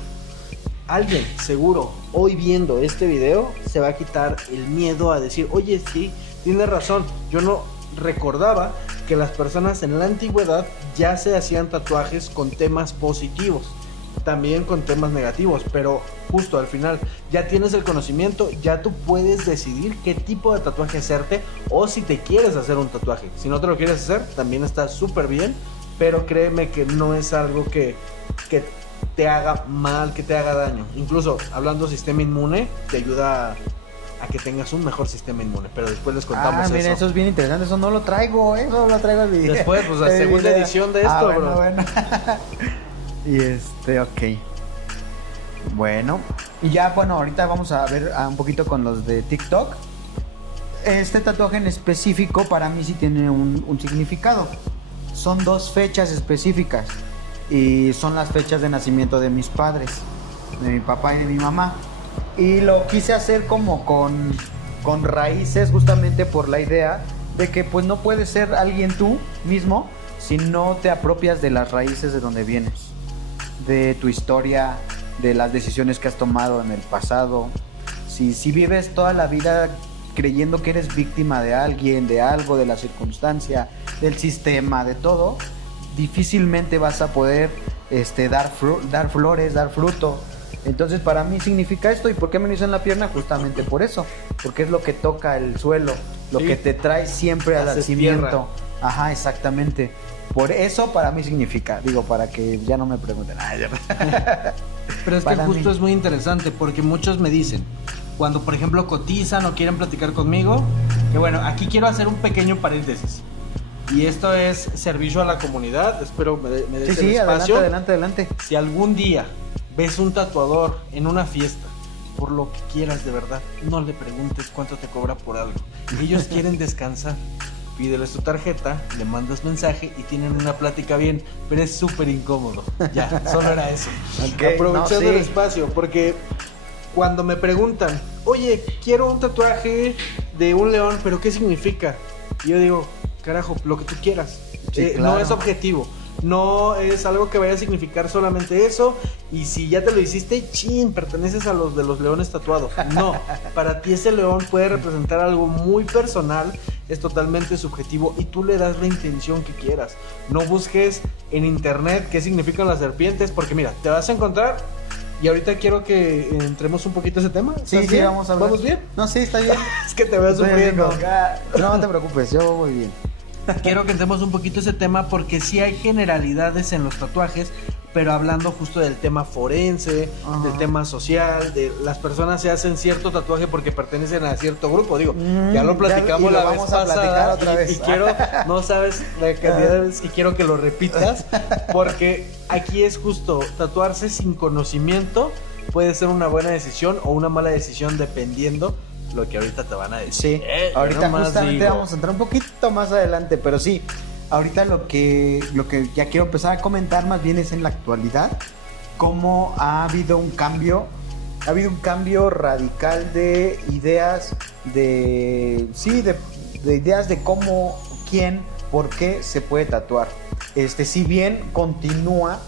Alguien, seguro, hoy viendo este video, se va a quitar el miedo a decir, oye, sí, tienes razón, yo no recordaba que las personas en la antigüedad ya se hacían tatuajes con temas positivos, también con temas negativos, pero justo al final ya tienes el conocimiento, ya tú puedes decidir qué tipo de tatuaje hacerte, o si te quieres hacer un tatuaje. Si no te lo quieres hacer, también está súper bien, pero créeme que no es algo que te haga mal, que te haga daño. Incluso hablando sistema inmune, te ayuda a que tengas un mejor sistema inmune. Pero después les contamos mira, eso es bien interesante. Eso no lo traigo, eso lo traigo al video. Después, pues la segunda edición de esto, bueno, bro. Bueno. Y ok. Bueno. Y ya, bueno, ahorita vamos a ver un poquito con los de TikTok. Este tatuaje en específico para mí sí tiene un significado. Son 2 fechas específicas. Y son las fechas de nacimiento de mis padres, de mi papá y de mi mamá. Y lo quise hacer como con raíces, justamente por la idea de que pues no puedes ser alguien tú mismo si no te apropias de las raíces de donde vienes, de tu historia, de las decisiones que has tomado en el pasado. Si vives toda la vida creyendo que eres víctima de alguien, de algo, de la circunstancia, del sistema, de todo, difícilmente vas a poder dar flores, dar fruto. Entonces para mí significa esto. ¿Y por qué me lo hizo en la pierna? Justamente por eso, porque es lo que toca el suelo, lo que te trae siempre al nacimiento. Ajá, exactamente. Por eso para mí significa, digo, para que ya no me pregunten. Pero es que justo es muy interesante, porque muchos me dicen, cuando por ejemplo cotizan o quieren platicar conmigo, que bueno, aquí quiero hacer un pequeño paréntesis. Y esto es servicio a la comunidad. Espero me des el espacio. Adelante. Si algún día ves un tatuador en una fiesta, por lo que quieras de verdad, no le preguntes cuánto te cobra por algo. Ellos quieren descansar. Pídeles tu tarjeta, le mandas mensaje y tienen una plática bien, pero es súper incómodo. Ya, solo era eso. Okay, aprovechando el espacio, porque cuando me preguntan, oye, quiero un tatuaje de un león, pero ¿qué significa? Y yo digo, carajo, lo que tú quieras. Sí, claro. No es objetivo. No es algo que vaya a significar solamente eso. Y si ya te lo hiciste, chin, perteneces a los de los leones tatuados. No, para ti ese león puede representar algo muy personal. Es totalmente subjetivo y tú le das la intención que quieras. No busques en internet qué significan las serpientes, porque mira, te vas a encontrar. Y ahorita quiero que entremos un poquito a ese tema. Sí, vamos a hablar. ¿Vamos bien? No, sí, está bien. Es que te veo sufriendo. No te preocupes, yo voy bien. Quiero que entremos un poquito a ese tema porque sí hay generalidades en los tatuajes, pero hablando justo del tema forense, del tema social, de las personas se hacen cierto tatuaje porque pertenecen a cierto grupo. Digo, ya lo platicamos la vez pasada otra vez. Y quiero, no sabes la cantidad de veces y quiero que lo repitas, porque aquí es justo, tatuarse sin conocimiento puede ser una buena decisión o una mala decisión dependiendo lo que ahorita te van a decir. Sí, ahorita justamente vamos a entrar un poquito más adelante, pero sí, ahorita lo que ya quiero empezar a comentar más bien es en la actualidad, cómo ha habido un cambio radical de ideas, de ideas de cómo, quién, por qué se puede tatuar. Si bien continúa,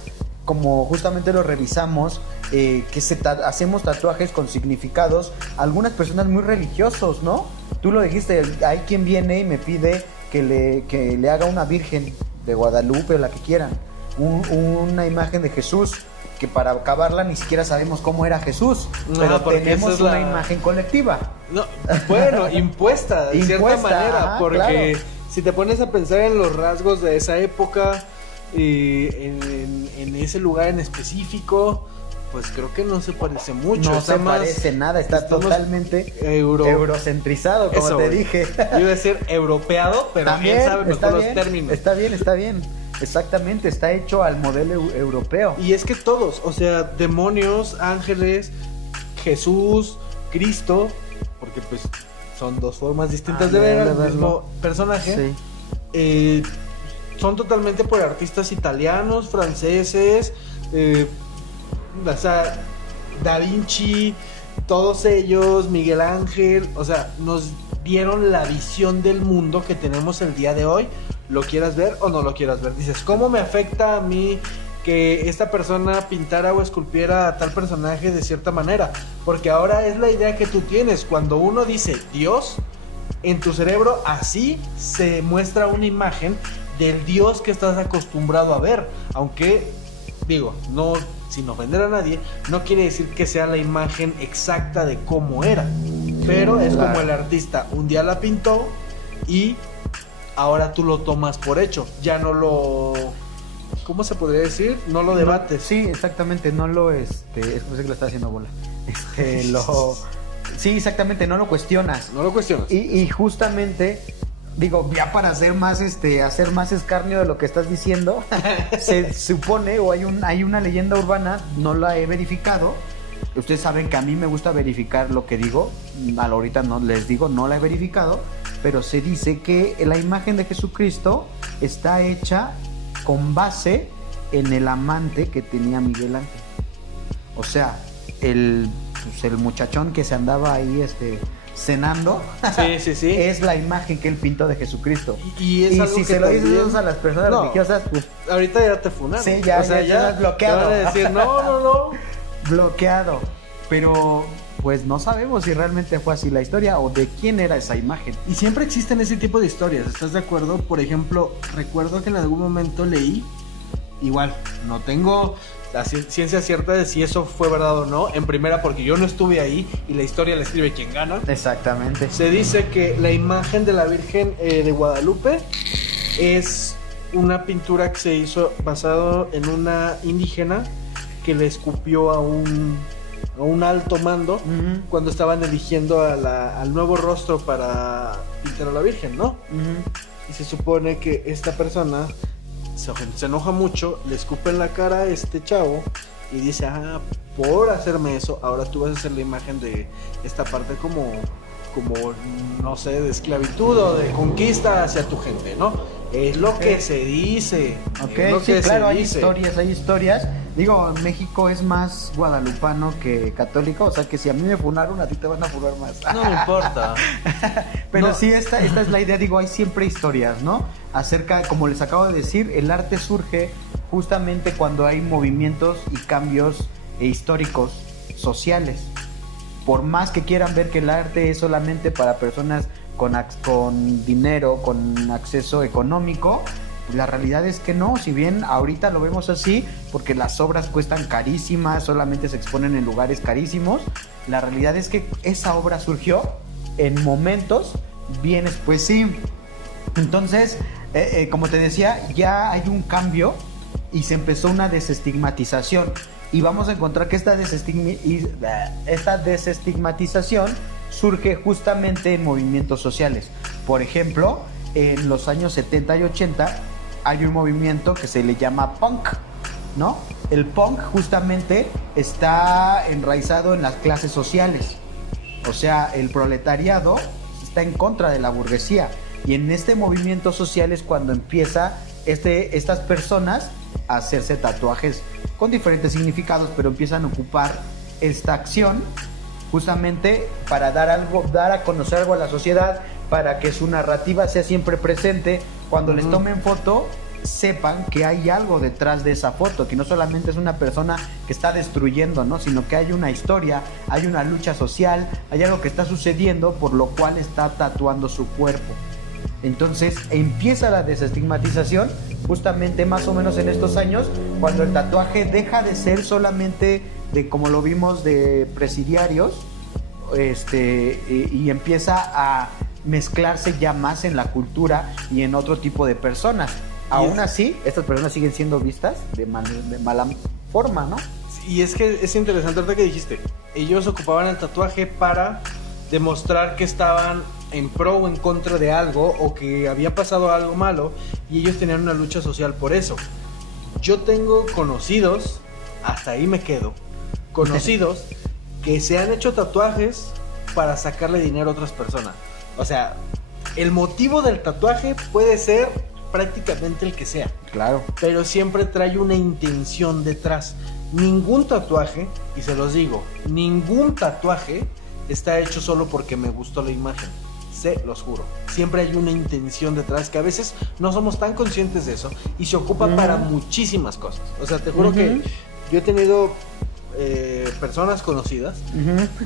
como justamente lo revisamos, que hacemos tatuajes con significados, algunas personas muy religiosos, ¿no? Tú lo dijiste, hay quien viene y me pide que le haga una virgen de Guadalupe o la que quieran, una imagen de Jesús, que para acabarla ni siquiera sabemos cómo era Jesús, pero tenemos una imagen colectiva. No, bueno, impuesta de cierta manera, porque claro, si te pones a pensar en los rasgos de esa época, en ese lugar en específico, pues creo que no se parece mucho. No se parece nada, está totalmente eurocentrizado, como te dije. Yo iba a decir europeado, pero también sabe mejor los términos. Está bien. Exactamente, está hecho al modelo europeo. Y es que todos, o sea, demonios, ángeles, Jesús, Cristo, porque pues son dos formas distintas de ver al mismo personaje. Sí. Son totalmente por artistas italianos, franceses, o sea, Da Vinci, todos ellos, Miguel Ángel, o sea, nos dieron la visión del mundo que tenemos el día de hoy, lo quieras ver o no lo quieras ver. Dices, ¿cómo me afecta a mí que esta persona pintara o esculpiera a tal personaje de cierta manera? Porque ahora es la idea que tú tienes. Cuando uno dice Dios, en tu cerebro así se muestra una imagen del Dios que estás acostumbrado a ver, aunque, digo, no, sin ofender a nadie, no quiere decir que sea la imagen exacta de cómo era, pero es como el artista un día la pintó y ahora tú lo tomas por hecho, ya no lo, ¿cómo se podría decir? No lo debates. Sí, exactamente, no lo, es que lo está haciendo bola, Sí, exactamente, no lo cuestionas. No lo cuestionas. Y justamente, digo, ya para hacer más escarnio de lo que estás diciendo, se supone, o hay una leyenda urbana, no la he verificado. Ustedes saben que a mí me gusta verificar lo que digo. Ahorita no les digo, no la he verificado, pero se dice que la imagen de Jesucristo está hecha con base en el amante que tenía Miguel Ángel. O sea, el muchachón que se andaba ahí cenando, sí. es la imagen que él pintó de Jesucristo. Y es algo si que se lo también... dices a las personas religiosas, pues ahorita ya te funaron. sí, ya, o sea, ya bloqueado. te van a decir, no. Bloqueado. Pero pues no sabemos si realmente fue así la historia o de quién era esa imagen. Y siempre existen ese tipo de historias, ¿estás de acuerdo? Por ejemplo, recuerdo que en algún momento leí, igual, no tengo la ciencia cierta de si eso fue verdad o no, en primera porque yo no estuve ahí y la historia la escribe quien gana. Exactamente. Se dice que la imagen de la Virgen de Guadalupe es una pintura que se hizo basado en una indígena que le escupió a un alto mando cuando estaban eligiendo al nuevo rostro para pintar a la Virgen, ¿no? Y se supone que esta persona se enoja mucho, le escupe en la cara a este chavo y dice, por hacerme eso, ahora tú vas a hacer la imagen de esta parte como no sé, de esclavitud o de conquista hacia tu gente, ¿no? Es lo que se dice. Es lo que claro, hay historias. Digo, México es más guadalupano que católico, o sea que si a mí me funaron, a ti te van a funar más. No me importa. Pero no. Sí, esta es la idea, digo, hay siempre historias, ¿no? Acerca, como les acabo de decir, el arte surge justamente cuando hay movimientos y cambios históricos, sociales. Por más que quieran ver que el arte es solamente para personas con dinero, con acceso económico, la realidad es que no. Si bien ahorita lo vemos así, porque las obras cuestan carísimas, solamente se exponen en lugares carísimos, la realidad es que esa obra surgió en momentos bien después, sí. Entonces, como te decía, ya hay un cambio y se empezó una desestigmatización. Y vamos a encontrar que esta desestigmatización surge justamente en movimientos sociales. Por ejemplo, en los años 70 y 80 hay un movimiento que se le llama punk, ¿no? El punk justamente está enraizado en las clases sociales. O sea, el proletariado está en contra de la burguesía. Y en este movimiento social es cuando empieza estas personas a hacerse tatuajes con diferentes significados, pero empiezan a ocupar esta acción justamente para dar a conocer algo a la sociedad, para que su narrativa sea siempre presente. Cuando les tomen foto, sepan que hay algo detrás de esa foto, que no solamente es una persona que está destruyendo, ¿no? Sino que hay una historia, hay una lucha social, hay algo que está sucediendo por lo cual está tatuando su cuerpo. Entonces empieza la desestigmatización justamente más o menos en estos años, cuando el tatuaje deja de ser solamente de, como lo vimos, de presidiarios, y empieza a mezclarse ya más en la cultura y en otro tipo de personas. Aún así, estas personas siguen siendo vistas de mala forma, ¿no? Y es que es interesante ahorita que dijiste, ellos ocupaban el tatuaje para demostrar que estaban en pro o en contra de algo, o que había pasado algo malo, y ellos tenían una lucha social por eso. Yo tengo conocidos, hasta ahí me quedo, conocidos que se han hecho tatuajes para sacarle dinero a otras personas. O sea, el motivo del tatuaje puede ser prácticamente el que sea. Claro. Pero siempre trae una intención detrás. Ningún tatuaje, y se los digo, ningún tatuaje está hecho solo porque me gustó la imagen. Se los juro. Siempre hay una intención detrás que a veces no somos tan conscientes de eso y se ocupa para muchísimas cosas. O sea, te juro que yo he tenido personas conocidas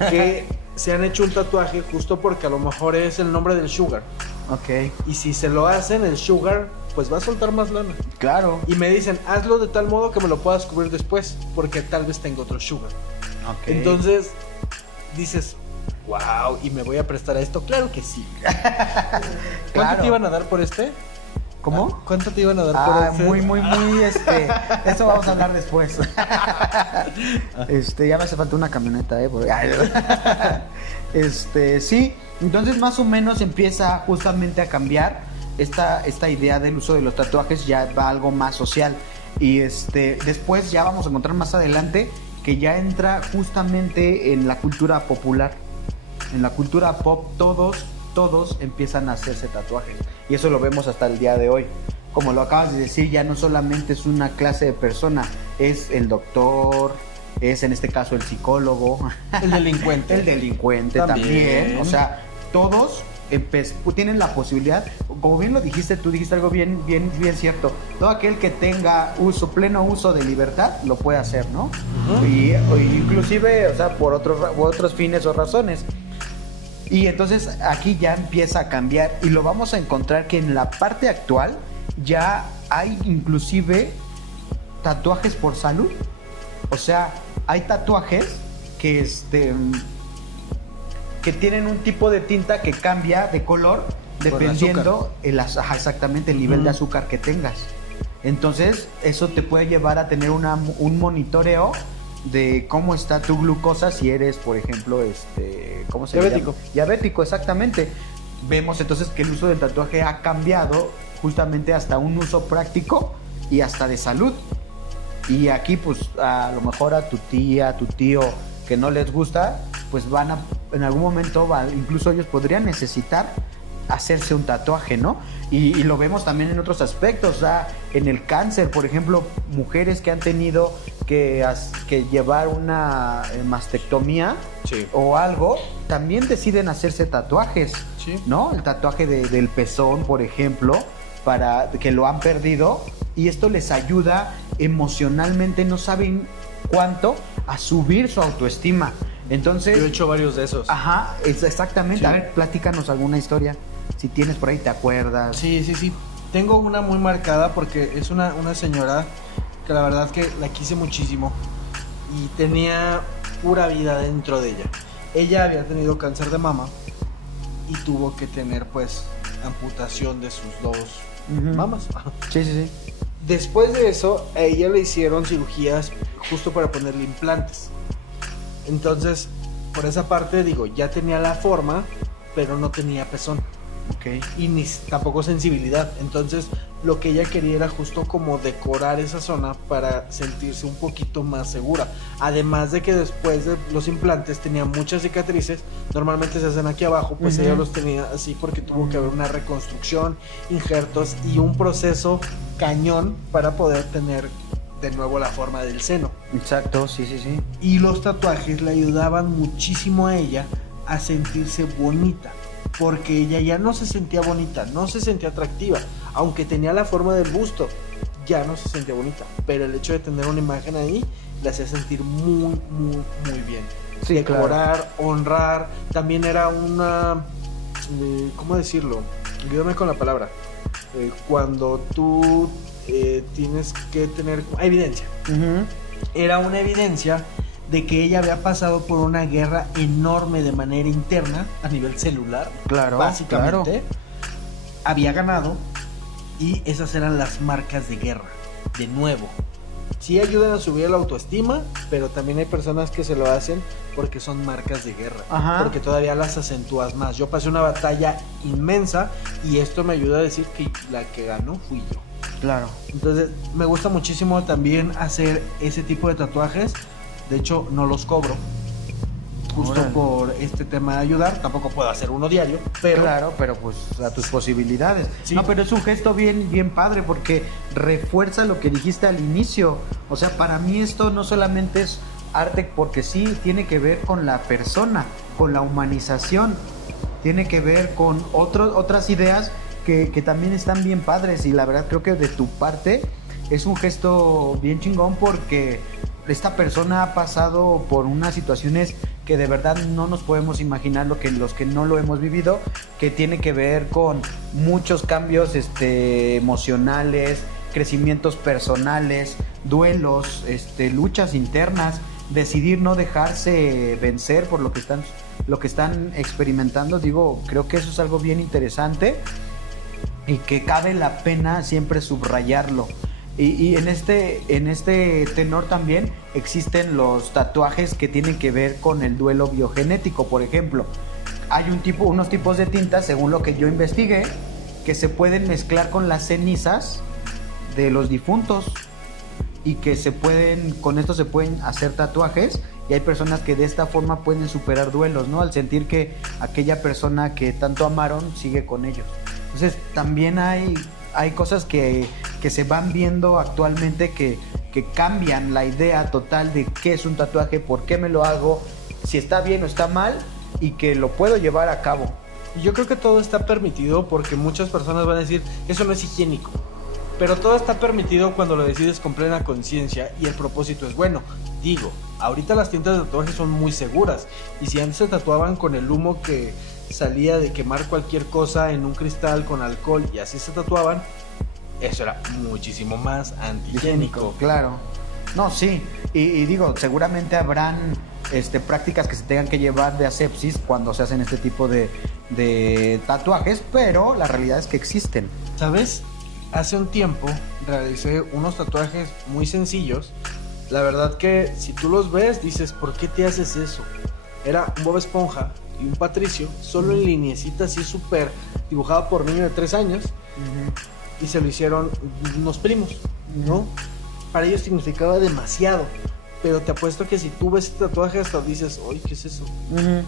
que se han hecho un tatuaje justo porque a lo mejor es el nombre del sugar. Ok. Y si se lo hacen, el sugar pues va a soltar más lana. Claro. Y me dicen, hazlo de tal modo que me lo puedas cubrir después, porque tal vez tengo otro sugar. Okay. Entonces dices, wow, ¿y me voy a prestar a esto? Claro que sí. ¿Cuánto te iban a dar por este? ¿Cómo? ¿Cuánto te iban a dar por hacer? Muy, eso vamos a hablar después. Ya me hace falta una camioneta, sí, entonces más o menos empieza justamente a cambiar esta idea del uso de los tatuajes, ya va algo más social. Y después ya vamos a encontrar más adelante que ya entra justamente en la cultura popular. En la cultura pop todos empiezan a hacerse tatuajes. Y eso lo vemos hasta el día de hoy. Como lo acabas de decir, ya no solamente es una clase de persona, es el doctor, es en este caso el psicólogo. El delincuente. El delincuente también. O sea, todos tienen la posibilidad, como bien lo dijiste, tú dijiste algo bien cierto. Todo aquel que tenga pleno uso de libertad, lo puede hacer, ¿no? O inclusive, o sea, por otros fines o razones. Y entonces aquí ya empieza a cambiar y lo vamos a encontrar que en la parte actual ya hay inclusive tatuajes por salud. O sea, hay tatuajes que que tienen un tipo de tinta que cambia de color dependiendo exactamente el nivel de azúcar que tengas. Entonces, eso te puede llevar a tener un monitoreo de cómo está tu glucosa si eres, por ejemplo, ¿cómo se diabético. llama? Diabético, exactamente. Vemos entonces que el uso del tatuaje ha cambiado justamente hasta un uso práctico y hasta de salud. Y aquí, pues, a lo mejor a tu tía, a tu tío que no les gusta, pues en algún momento, incluso ellos podrían necesitar hacerse un tatuaje, ¿no? Y lo vemos también en otros aspectos, o sea, en el cáncer, por ejemplo, mujeres que han tenido que llevar una mastectomía o algo, también deciden hacerse tatuajes, ¿no? El tatuaje del pezón, por ejemplo, para que lo han perdido, y esto les ayuda emocionalmente, no saben cuánto, a subir su autoestima. Entonces, yo he hecho varios de esos. Ajá, exactamente. Sí. A ver, platícanos alguna historia. Si tienes por ahí, ¿te acuerdas? Sí. Tengo una muy marcada porque es una señora que la verdad que la quise muchísimo y tenía pura vida dentro de ella. Ella había tenido cáncer de mama y tuvo que tener, pues, amputación de sus dos mamas. Sí. Después de eso, a ella le hicieron cirugías justo para ponerle implantes. Entonces, por esa parte, digo, ya tenía la forma, pero no tenía pezón. Okay. Y ni tampoco sensibilidad. Entonces, lo que ella quería era justo como decorar esa zona para sentirse un poquito más segura. Además de que después de los implantes tenía muchas cicatrices. Normalmente se hacen aquí abajo, pues ella los tenía así porque tuvo que haber una reconstrucción, injertos y un proceso cañón para poder tener de nuevo la forma del seno. Exacto, sí. Y los tatuajes le ayudaban muchísimo a ella a sentirse bonita, porque ella ya no se sentía bonita, no se sentía atractiva, aunque tenía la forma del busto, ya no se sentía bonita, pero el hecho de tener una imagen ahí la hacía sentir muy bien. Sí, decorar, claro. Honrar, también era una, ¿cómo decirlo? Ayúdame con la palabra. Cuando tú tienes que tener evidencia. Era una evidencia de que ella había pasado por una guerra enorme de manera interna a nivel celular. Claro, básicamente. Había ganado y esas eran las marcas de guerra. De nuevo, sí ayudan a subir la autoestima, pero también hay personas que se lo hacen porque son marcas de guerra. Ajá. Porque todavía las acentúas más. Yo pasé una batalla inmensa y esto me ayuda a decir que la que ganó fui yo. Claro. Entonces, me gusta muchísimo también hacer ese tipo de tatuajes. De hecho, no los cobro. Justo por este tema de ayudar. Tampoco puedo hacer uno diario, pero... Claro, pero pues a tus posibilidades. Sí. No, pero es un gesto bien padre porque refuerza lo que dijiste al inicio. O sea, para mí esto no solamente es arte porque sí, tiene que ver con la persona, con la humanización. Tiene que ver con otras ideas que también están bien padres. Y la verdad creo que de tu parte es un gesto bien chingón porque esta persona ha pasado por unas situaciones que de verdad no nos podemos imaginar los que no lo hemos vivido, que tiene que ver con muchos cambios emocionales, crecimientos personales, duelos, luchas internas, decidir no dejarse vencer por lo que están experimentando. Digo, creo que eso es algo bien interesante. y que cabe la pena siempre subrayarlo. Y en este tenor también existen los tatuajes que tienen que ver con el duelo biogenético. Por ejemplo, hay unos tipos de tintas, según lo que yo investigué, que se pueden mezclar con las cenizas de los difuntos y que con esto se pueden hacer tatuajes, y hay personas que de esta forma pueden superar duelos, ¿no? Al sentir que aquella persona que tanto amaron sigue con ellos. Entonces también hay cosas que se van viendo actualmente que cambian la idea total de qué es un tatuaje, por qué me lo hago, si está bien o está mal, y que lo puedo llevar a cabo. Yo creo que todo está permitido porque muchas personas van a decir, eso no es higiénico. Pero todo está permitido cuando lo decides con plena conciencia y el propósito es bueno. Digo, ahorita las tiendas de tatuajes son muy seguras, y si antes se tatuaban con el humo que salía de quemar cualquier cosa en un cristal con alcohol y así se tatuaban, eso era muchísimo más antihigiénico. Claro. No, sí. Y digo, seguramente habrán prácticas que se tengan que llevar de asepsis cuando se hacen este tipo de tatuajes, pero la realidad es que existen. ¿Sabes? Hace un tiempo realicé unos tatuajes muy sencillos. La verdad que si tú los ves dices, ¿por qué te haces eso? Era un Bob Esponja y un Patricio, solo en lineecitas así súper dibujado por niño de 3 años. Y se lo hicieron unos primos, ¿no? Para ellos significaba demasiado. Pero te apuesto que si tú ves este tatuaje hasta dices, oye, ¿qué es eso?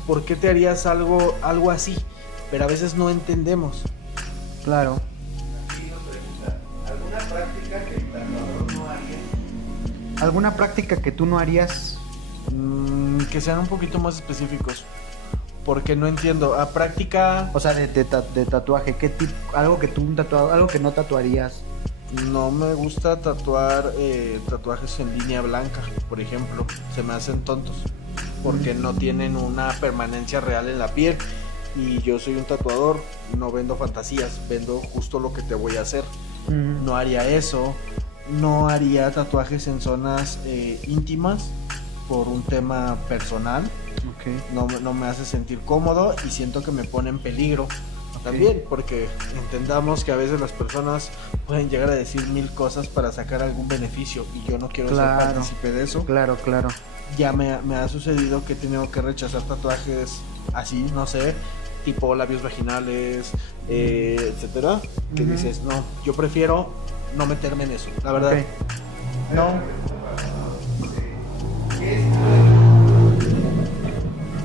¿Por qué te harías algo así? Pero a veces no entendemos. Claro. ¿Alguna práctica que el tatuador no haría? ¿Alguna práctica que tú no harías? Que sean un poquito más específicos. Porque no entiendo. A práctica... O sea, de tatuaje, ¿qué tipo? Algo que algo que no tatuarías. No me gusta tatuar tatuajes en línea blanca, por ejemplo. Se me hacen tontos. Porque no tienen una permanencia real en la piel. Y yo soy un tatuador, no vendo fantasías, vendo justo lo que te voy a hacer. No haría eso. No haría tatuajes en zonas íntimas por un tema personal. Okay. No me hace sentir cómodo y siento que me pone en peligro. También porque entendamos que a veces las personas pueden llegar a decir 1000 cosas para sacar algún beneficio y yo no quiero ser partícipe de eso. Claro. Ya me ha sucedido que he tenido que rechazar tatuajes así, no sé, tipo labios vaginales, etcétera, que dices, no, yo prefiero no meterme en eso, la verdad. Okay. No.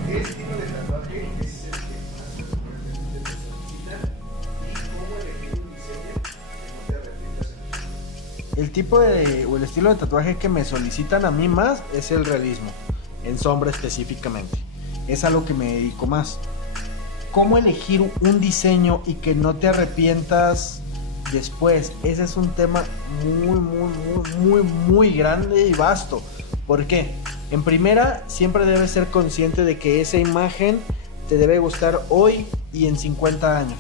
¿Qué estilo de tatuaje es el que más frecuentemente te solicitan? ¿Y cómo elegir un diseño que no te arrepientas en el... El tipo o el estilo de tatuaje que me solicitan a mí más es el realismo, en sombra específicamente. Es a lo que me dedico más. ¿Cómo elegir un diseño y que no te arrepientas después? Ese es un tema muy grande y vasto. ¿Por qué? En primera, siempre debes ser consciente de que esa imagen te debe gustar hoy y en 50 años.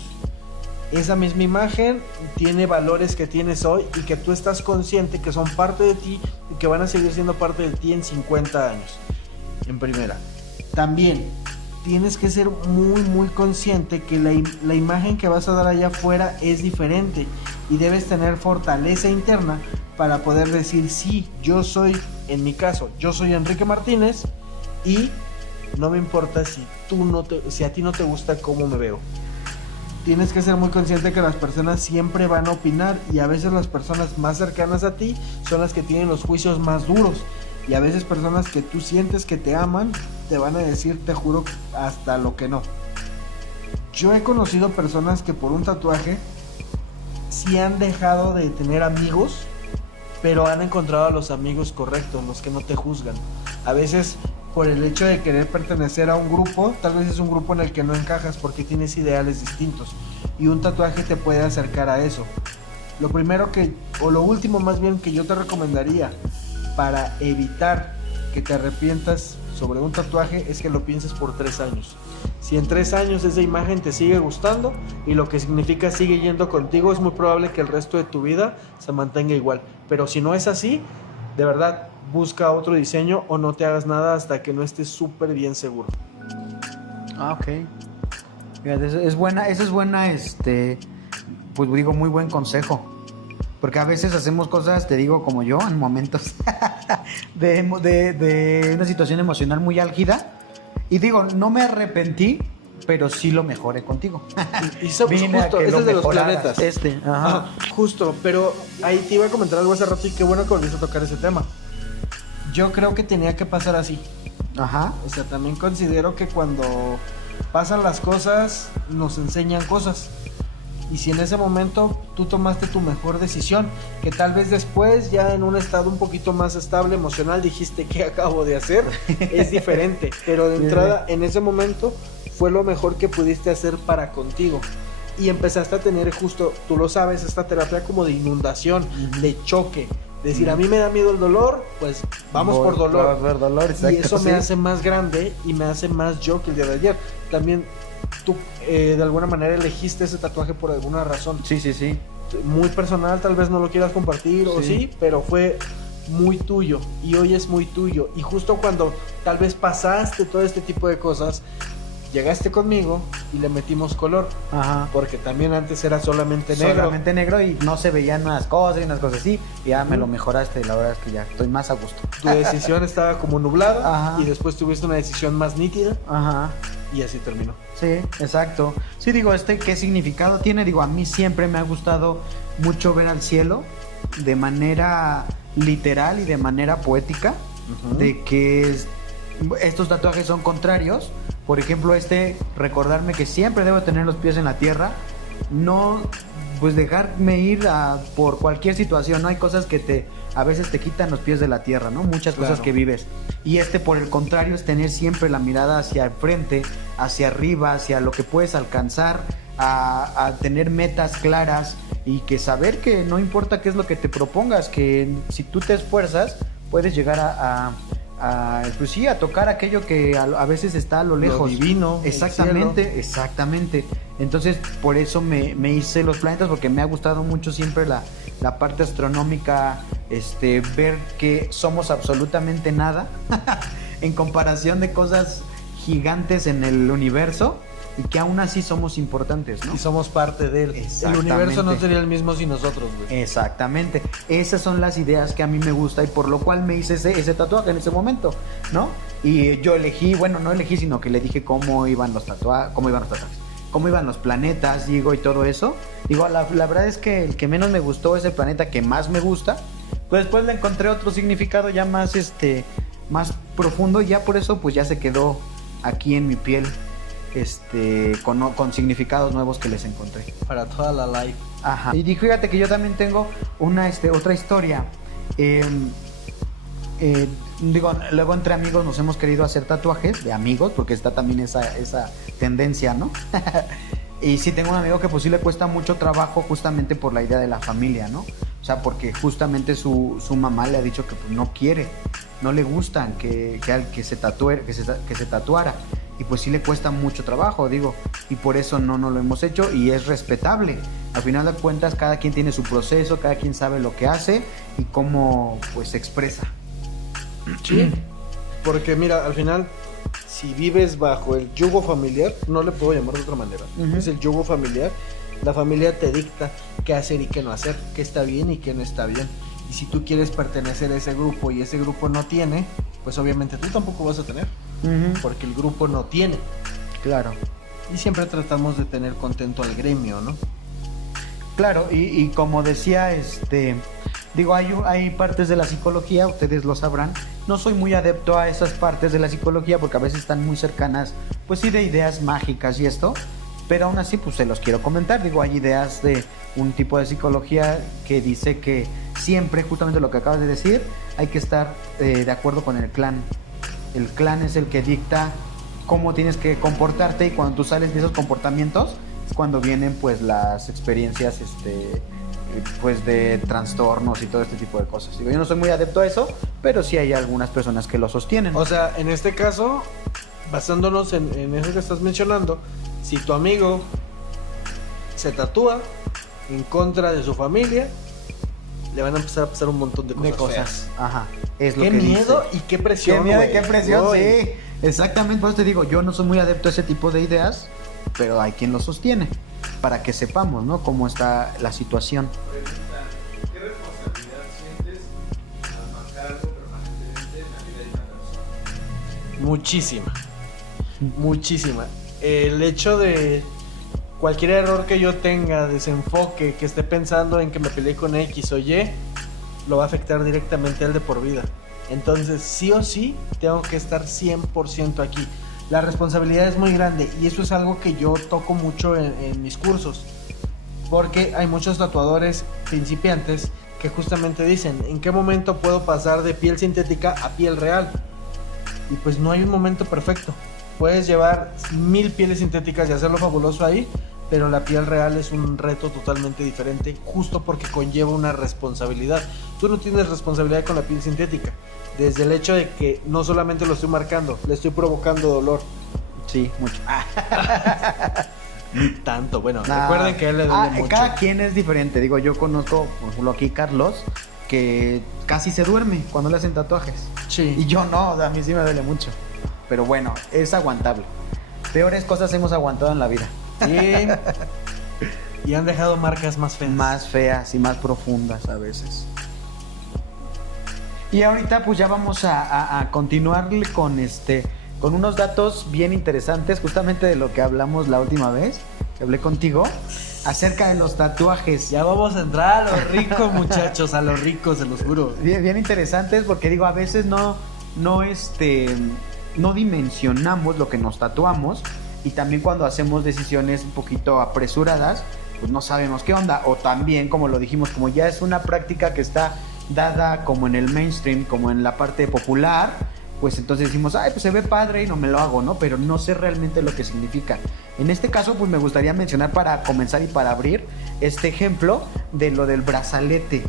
Esa misma imagen tiene valores que tienes hoy y que tú estás consciente que son parte de ti y que van a seguir siendo parte de ti en 50 años. En primera. También tienes que ser muy consciente que la imagen que vas a dar allá afuera es diferente y debes tener fortaleza interna para poder decir, sí, yo soy, en mi caso, yo soy Enrique Martínez y no me importa si a ti no te gusta cómo me veo. Tienes que ser muy consciente que las personas siempre van a opinar y a veces las personas más cercanas a ti son las que tienen los juicios más duros y a veces personas que tú sientes que te aman te van a decir, te juro, hasta lo que no. Yo he conocido personas que por un tatuaje sí han dejado de tener amigos, pero han encontrado a los amigos correctos, los que no te juzgan. A veces por el hecho de querer pertenecer a un grupo, tal vez es un grupo en el que no encajas porque tienes ideales distintos y un tatuaje te puede acercar a eso. Lo primero lo último más bien que yo te recomendaría para evitar que te arrepientas sobre un tatuaje es que lo pienses por 3 años. Si en 3 años esa imagen te sigue gustando y lo que significa sigue yendo contigo, es muy probable que el resto de tu vida se mantenga igual. Pero si no es así, de verdad, busca otro diseño o no te hagas nada hasta que no estés súper bien seguro. Ok. Fíjate, esa es buena pues digo, muy buen consejo. Porque a veces hacemos cosas, te digo, como yo, en momentos de una situación emocional muy álgida. Y digo, no me arrepentí, pero sí lo mejoré contigo. Y sabes, Vine a justo, que ese lo es de los mejoraras. planetas. Ajá. Ajá, justo, pero ahí te iba a comentar algo hace rato y qué bueno que volviste a tocar ese tema. Yo creo que tenía que pasar así. Ajá. O sea, también considero que cuando pasan las cosas, nos enseñan cosas. Y si en ese momento tú tomaste tu mejor decisión, que tal vez después, ya en un estado un poquito más estable emocional, dijiste, ¿qué acabo de hacer? Es diferente. Pero de entrada, en ese momento, fue lo mejor que pudiste hacer para contigo. Y empezaste a tener justo, tú lo sabes, esta terapia como de inundación, de choque. Decir, a mí me da miedo el dolor, pues vamos por dolor. Por dolor, exacto. Y eso me sí. hace más grande y me hace más yo que el día de ayer. También tú de alguna manera elegiste ese tatuaje por alguna razón. Sí, sí, sí. Muy personal, tal vez no lo quieras compartir o sí, pero fue muy tuyo y hoy es muy tuyo. Y justo cuando tal vez pasaste todo este tipo de cosas, llegaste conmigo y le metimos color. Ajá. Porque también antes era solamente negro. Solamente negro y no se veían unas cosas y unas cosas así. Y ya me lo mejoraste, la verdad es que ya estoy más a gusto. Tu decisión estaba como nublada. Ajá. Y después tuviste una decisión más nítida Ajá. y así terminó. Sí, exacto. Sí, digo, ¿qué significado tiene? Digo, a mí siempre me ha gustado mucho ver al cielo de manera literal y de manera poética, de que estos tatuajes son contrarios. Por ejemplo, recordarme que siempre debo tener los pies en la tierra, no pues dejarme ir por cualquier situación, ¿no? Hay cosas que a veces te quitan los pies de la tierra, ¿no? Muchas cosas que vives. Y por el contrario, es tener siempre la mirada hacia el frente, hacia arriba, hacia lo que puedes alcanzar, a tener metas claras y que saber que no importa qué es lo que te propongas, que si tú te esfuerzas, puedes llegar pues sí, a tocar aquello que a veces está a lo lejos. Lo divino. Exactamente, exactamente. Entonces, por eso me hice los planetas, porque me ha gustado mucho siempre la parte astronómica, ver que somos absolutamente nada en comparación de cosas gigantes en el universo y que aún así somos importantes, ¿no? Y somos parte de él. El Exactamente. universo no sería el mismo sin nosotros, güey. Exactamente. Esas son las ideas que a mí me gusta y por lo cual me hice ese tatuaje en ese momento, ¿no? Y yo elegí, bueno, no elegí, sino que le dije cómo iban los tatuajes, cómo iban los planetas, digo, y todo eso. Digo, la verdad es que el que menos me gustó es el planeta que más me gusta. Pues después le encontré otro significado ya más, más profundo y ya por eso pues ya se quedó aquí en mi piel. Con significados nuevos que les encontré. Para toda la life. Ajá. Y fíjate que yo también tengo otra historia. Digo, luego entre amigos nos hemos querido hacer tatuajes de amigos, porque está también esa tendencia, ¿no? Y sí tengo un amigo que pues sí le cuesta mucho trabajo justamente por la idea de la familia, ¿no? O sea, porque justamente su mamá le ha dicho que pues no quiere, no le gustan que se tatuara. Y pues sí le cuesta mucho trabajo, digo, y por eso no lo hemos hecho y es respetable. Al final de cuentas, cada quien tiene su proceso, cada quien sabe lo que hace y cómo pues se expresa. Sí, porque mira, al final, si vives bajo el yugo familiar, no le puedo llamar de otra manera, es el yugo familiar, la familia te dicta qué hacer y qué no hacer, qué está bien y qué no está bien. Y si tú quieres pertenecer a ese grupo y ese grupo no tiene, pues obviamente tú tampoco vas a tener. Porque el grupo no tiene. Claro. Y siempre tratamos de tener contento al gremio, ¿no? Claro, y como decía, digo, hay partes de la psicología, ustedes lo sabrán. No soy muy adepto a esas partes de la psicología porque a veces están muy cercanas, pues sí, de ideas mágicas y esto. Pero aún así, pues se los quiero comentar. Digo, hay ideas de un tipo de psicología que dice que siempre, justamente lo que acabas de decir, hay que estar de acuerdo con el clan. El clan es el que dicta cómo tienes que comportarte y cuando tú sales de esos comportamientos es cuando vienen pues las experiencias pues de trastornos y todo este tipo de cosas. Digo, yo no soy muy adepto a eso, pero sí hay algunas personas que lo sostienen. O sea, en este caso, basándonos en eso que estás mencionando, si tu amigo se tatúa en contra de su familia, le van a empezar a pasar un montón de cosas. Feas. Ajá. Es lo qué que miedo dice. y qué presión. Qué miedo wey. y qué presión, Uy. sí. Exactamente, por eso te digo, yo no soy muy adepto a ese tipo de ideas, pero hay quien lo sostiene. para que sepamos, ¿no? Cómo está la situación. Pregunta, ¿qué responsabilidad sientes al marcar algo permanentemente en la vida de una persona? Muchísima. El hecho de cualquier error que yo tenga, desenfoque, que esté pensando en que me peleé con X o Y, lo va a afectar directamente a él de por vida. Entonces, sí o sí, tengo que estar 100% aquí. La responsabilidad es muy grande y eso es algo que yo toco mucho en mis cursos. Porque hay muchos tatuadores principiantes que justamente dicen, ¿en qué momento puedo pasar de piel sintética a piel real? Y pues no hay un momento perfecto. Puedes llevar 1000 pieles sintéticas y hacerlo fabuloso ahí, pero la piel real es un reto totalmente diferente, justo porque conlleva una responsabilidad. Tú no tienes responsabilidad con la piel sintética, desde el hecho de que no solamente lo estoy marcando, le estoy provocando dolor. Sí, mucho. Ni tanto, bueno, recuerden que a él le duele mucho. Cada quien es diferente. Digo, yo conozco, por ejemplo, aquí Carlos, que casi se duerme cuando le hacen tatuajes. Sí. Y yo no, a mí sí me duele mucho. Pero bueno, es aguantable. Peores cosas hemos aguantado en la vida. Sí. Y han dejado marcas más feas. Más feas y más profundas a veces. Y ahorita pues ya vamos a continuar con unos datos bien interesantes, justamente de lo que hablamos la última vez, que hablé contigo, acerca de los tatuajes. Ya vamos a entrar a los ricos, muchachos, a los ricos, se los juro. Bien interesantes, porque digo, a veces no dimensionamos lo que nos tatuamos, y también cuando hacemos decisiones un poquito apresuradas, pues no sabemos qué onda. O también, como lo dijimos, como ya es una práctica que está dada como en el mainstream, como en la parte popular, pues entonces decimos, ay, pues se ve padre y no me lo hago, ¿no? Pero no sé realmente lo que significa. En este caso, pues me gustaría mencionar, para comenzar y para abrir, este ejemplo de lo del brazalete.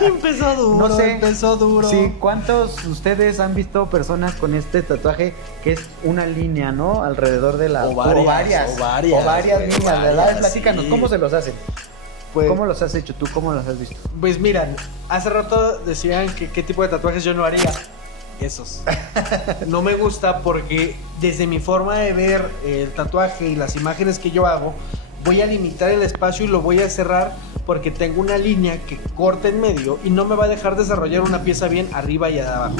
Empezó duro, No sé, empezó duro. Sí, ¿cuántos ustedes han visto personas con este tatuaje que es una línea, ¿no? Alrededor de la... O varias, líneas, ¿verdad? varias, Platícanos, sí. ¿cómo se los hacen? Pues, ¿Cómo los has hecho tú? ¿Cómo los has visto? Pues mira, hace rato decían que qué tipo de tatuajes yo no haría. Esos. No me gusta porque desde mi forma de ver el tatuaje y las imágenes que yo hago, voy a limitar el espacio y lo voy a cerrar porque tengo una línea que corta en medio y no me va a dejar desarrollar una pieza bien arriba y abajo.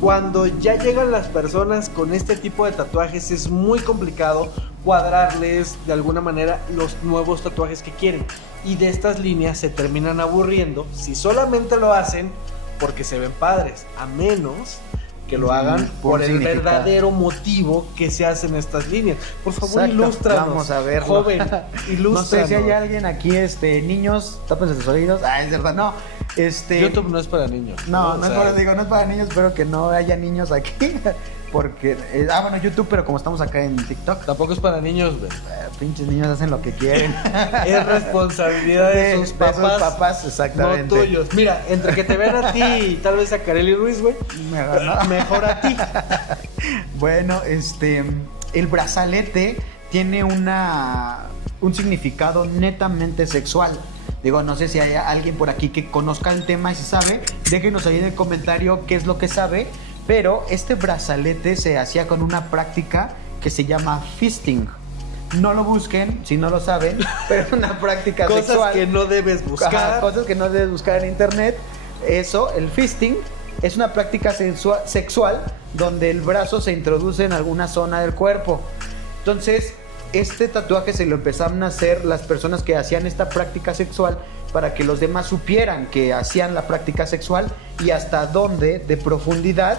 Cuando ya llegan las personas con este tipo de tatuajes es muy complicado cuadrarles de alguna manera los nuevos tatuajes que quieren, y de estas líneas se terminan aburriendo si solamente lo hacen porque se ven padres, a menos que lo hagan por el verdadero motivo que se hacen estas líneas. Por favor, Exacto, ilústranos. vamos a verlo. Joven, ilústranos. No sé si hay alguien aquí, niños, tápense sus oídos. Ah, es verdad, no. YouTube no es para niños. No, no es para niños, espero que no haya niños aquí. Porque, bueno, YouTube, pero como estamos acá en TikTok. Tampoco es para niños, güey. Pinches niños hacen lo que quieren. Es responsabilidad de sus papás. Exactamente. No tuyos. Mira, entre que te vean a ti y tal vez a Kareli Ruiz, güey, mejor a ti. Bueno, el brazalete tiene un significado netamente sexual. Digo, no sé si hay alguien por aquí que conozca el tema y si sabe, déjenos ahí en el comentario qué es lo que sabe. Pero este brazalete se hacía con una práctica que se llama fisting. No lo busquen si no lo saben, pero es una práctica sexual. Cosas que no debes buscar. Cosas que no debes buscar en internet. Eso, el fisting, es una práctica sexual donde el brazo se introduce en alguna zona del cuerpo. Entonces, este tatuaje se lo empezaron a hacer las personas que hacían esta práctica sexual para que los demás supieran que hacían la práctica sexual y hasta dónde de profundidad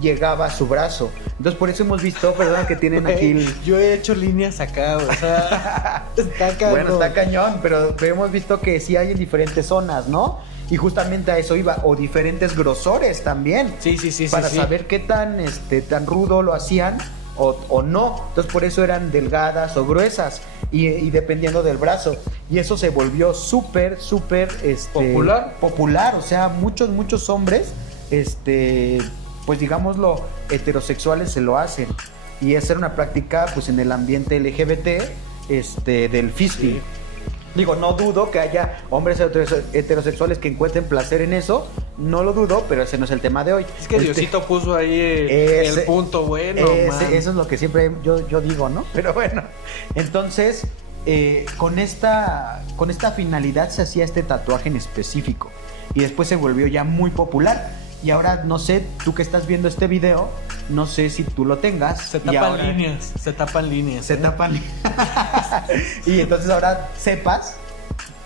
llegaba su brazo. Entonces por eso hemos visto, perdón, que tienen aquí yo he hecho líneas acá, o sea, está cañón. Bueno, está cañón, pero hemos visto que sí hay en diferentes zonas, ¿no? Y justamente a eso iba, o diferentes grosores también. Sí. Para saber qué tan rudo lo hacían o no. Entonces por eso eran delgadas o gruesas y dependiendo del brazo. Y eso se volvió súper popular. O sea, muchos hombres, pues digámoslo, heterosexuales se lo hacen. Y esa era una práctica pues en el ambiente LGBT, del fisting. Sí. Digo, no dudo que haya hombres heterosexuales que encuentren placer en eso. No lo dudo, pero ese no es el tema de hoy. Es que Diosito puso ahí el punto bueno. Eso es lo que siempre yo digo, ¿no? Pero bueno, entonces, con esta finalidad se hacía este tatuaje en específico. Y después se volvió ya muy popular. Y ahora, no sé, tú que estás viendo este video, no sé si tú lo tengas. Se tapan líneas. Se tapan líneas. Y entonces ahora sepas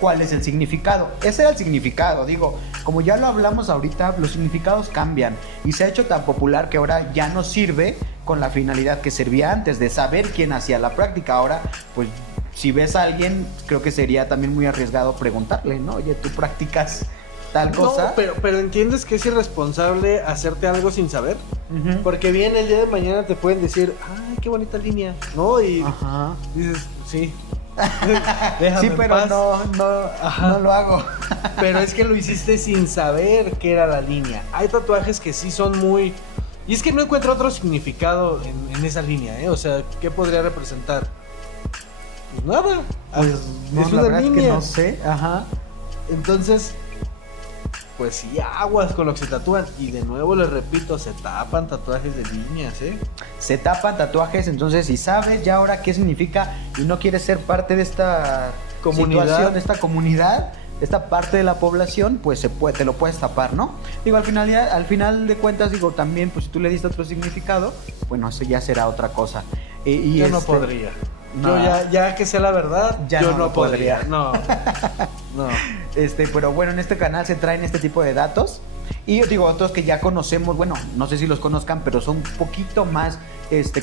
cuál es el significado. Ese era el significado, digo, como ya lo hablamos ahorita, los significados cambian y se ha hecho tan popular que ahora ya no sirve con la finalidad que servía antes, de saber quién hacía la práctica. Ahora, pues, si ves a alguien, creo que sería también muy arriesgado preguntarle, ¿no? Oye, ¿tú practicas tal cosa? No, pero ¿entiendes que es irresponsable hacerte algo sin saber? Uh-huh. Porque bien el día de mañana te pueden decir, ay, qué bonita línea, ¿no? Y Ajá. dices, sí. Déjame Sí, en pero paz. no lo hago. Pero es que lo hiciste sin saber qué era la línea. Hay tatuajes que sí son muy... Y es que no encuentro otro significado en esa línea, ¿eh? O sea, ¿qué podría representar? Pues nada. Pues no, es la una verdad es que línea. no sé. Ajá. Entonces, pues sí, aguas con lo que se tatúan. Y de nuevo les repito, se tapan tatuajes de líneas, ¿eh? Se tapan tatuajes, entonces si sabes ya ahora qué significa y no quieres ser parte de esta situación, de esta comunidad, de esta parte de la población, pues te lo puedes tapar, ¿no? Digo, al final de cuentas, digo, también, pues si tú le diste otro significado, bueno, eso ya será otra cosa. Yo no podría. No. Yo ya que sé la verdad, Ya yo no no podría. podría. No. Pero bueno, en este canal se traen este tipo de datos. Y yo digo, otros que ya conocemos, bueno, no sé si los conozcan, pero son un poquito más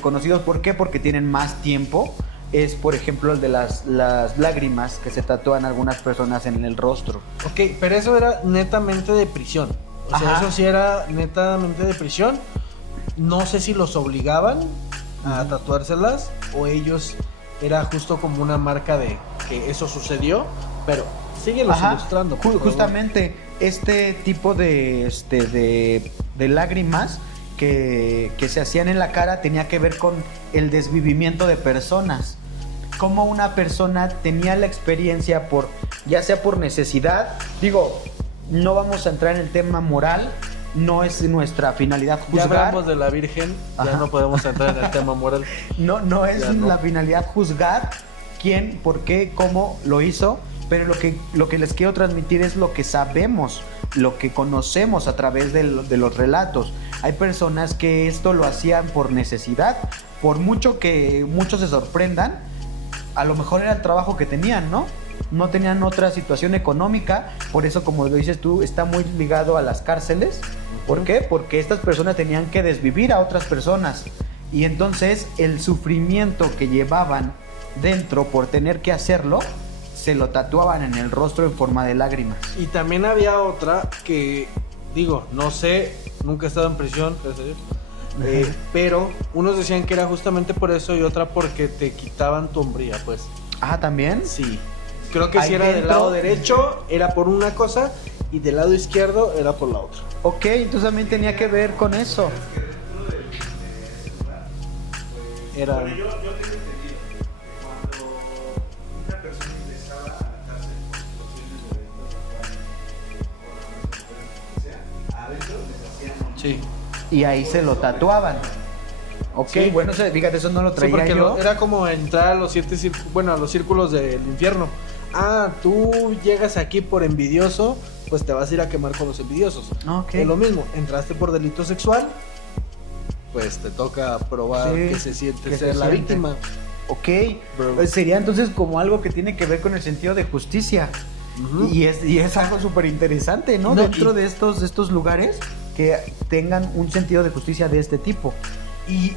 conocidos. ¿Por qué? Porque tienen más tiempo. Es, por ejemplo, el de las lágrimas que se tatúan algunas personas en el rostro. Ok, pero eso era netamente de prisión. O sea, Ajá. eso sí era netamente de prisión. No sé si los obligaban a tatuárselas o ellos era justo como una marca de que eso sucedió, pero síguelos Ajá, ilustrando. por favor. justamente este tipo de lágrimas que se hacían en la cara tenía que ver con el desvivimiento de personas. Como una persona tenía la experiencia ya sea por necesidad, digo, no vamos a entrar en el tema moral, no es nuestra finalidad Ya juzgar. hablamos de la Virgen, ya Ajá. no podemos entrar en el tema moral. No es Ya no. la finalidad juzgar quién, por qué, cómo lo hizo, pero lo que les quiero transmitir es lo que sabemos, lo que conocemos a través de los relatos. Hay personas que esto lo hacían por necesidad, por mucho que muchos se sorprendan, a lo mejor era el trabajo que tenían, ¿no? No tenían otra situación económica, por eso, como lo dices tú, está muy ligado a las cárceles. ¿Por qué? Porque estas personas tenían que desvivir a otras personas y entonces el sufrimiento que llevaban dentro por tener que hacerlo, se lo tatuaban en el rostro en forma de lágrimas. Y también había otra que, digo, no sé, nunca he estado en prisión, gracias a Dios. Pero unos decían que era justamente por eso y otra porque te quitaban tu hombría, pues. Ah, ¿también? Sí. Creo que Ahí si era del dentro- lado derecho era por una cosa y del lado izquierdo era por la otra. Ok, entonces también tenía que ver con eso. Era... Bueno, yo tengo entendido que cuando una persona ingresaba a la cárcel por situaciones de delitos sexuales, o lo que sea, adentro les hacían un... Sí. Y ahí se lo tatuaban. Ok, Sí. bueno, fíjate, eso no lo Sí, traía porque yo. era como entrar a los a los círculos del infierno. Ah, tú llegas aquí por envidioso, pues te vas a ir a quemar con los envidiosos. Ok. Es lo mismo, entraste por delito sexual, pues te toca probar Sí, que se siente que ser se la siente. víctima. Ok, Bro. pues sería entonces como algo que tiene que ver con el sentido de justicia. Ujú. Y es algo súper interesante, ¿no? No, Dentro y- de estos lugares que tengan un sentido de justicia de este tipo. Y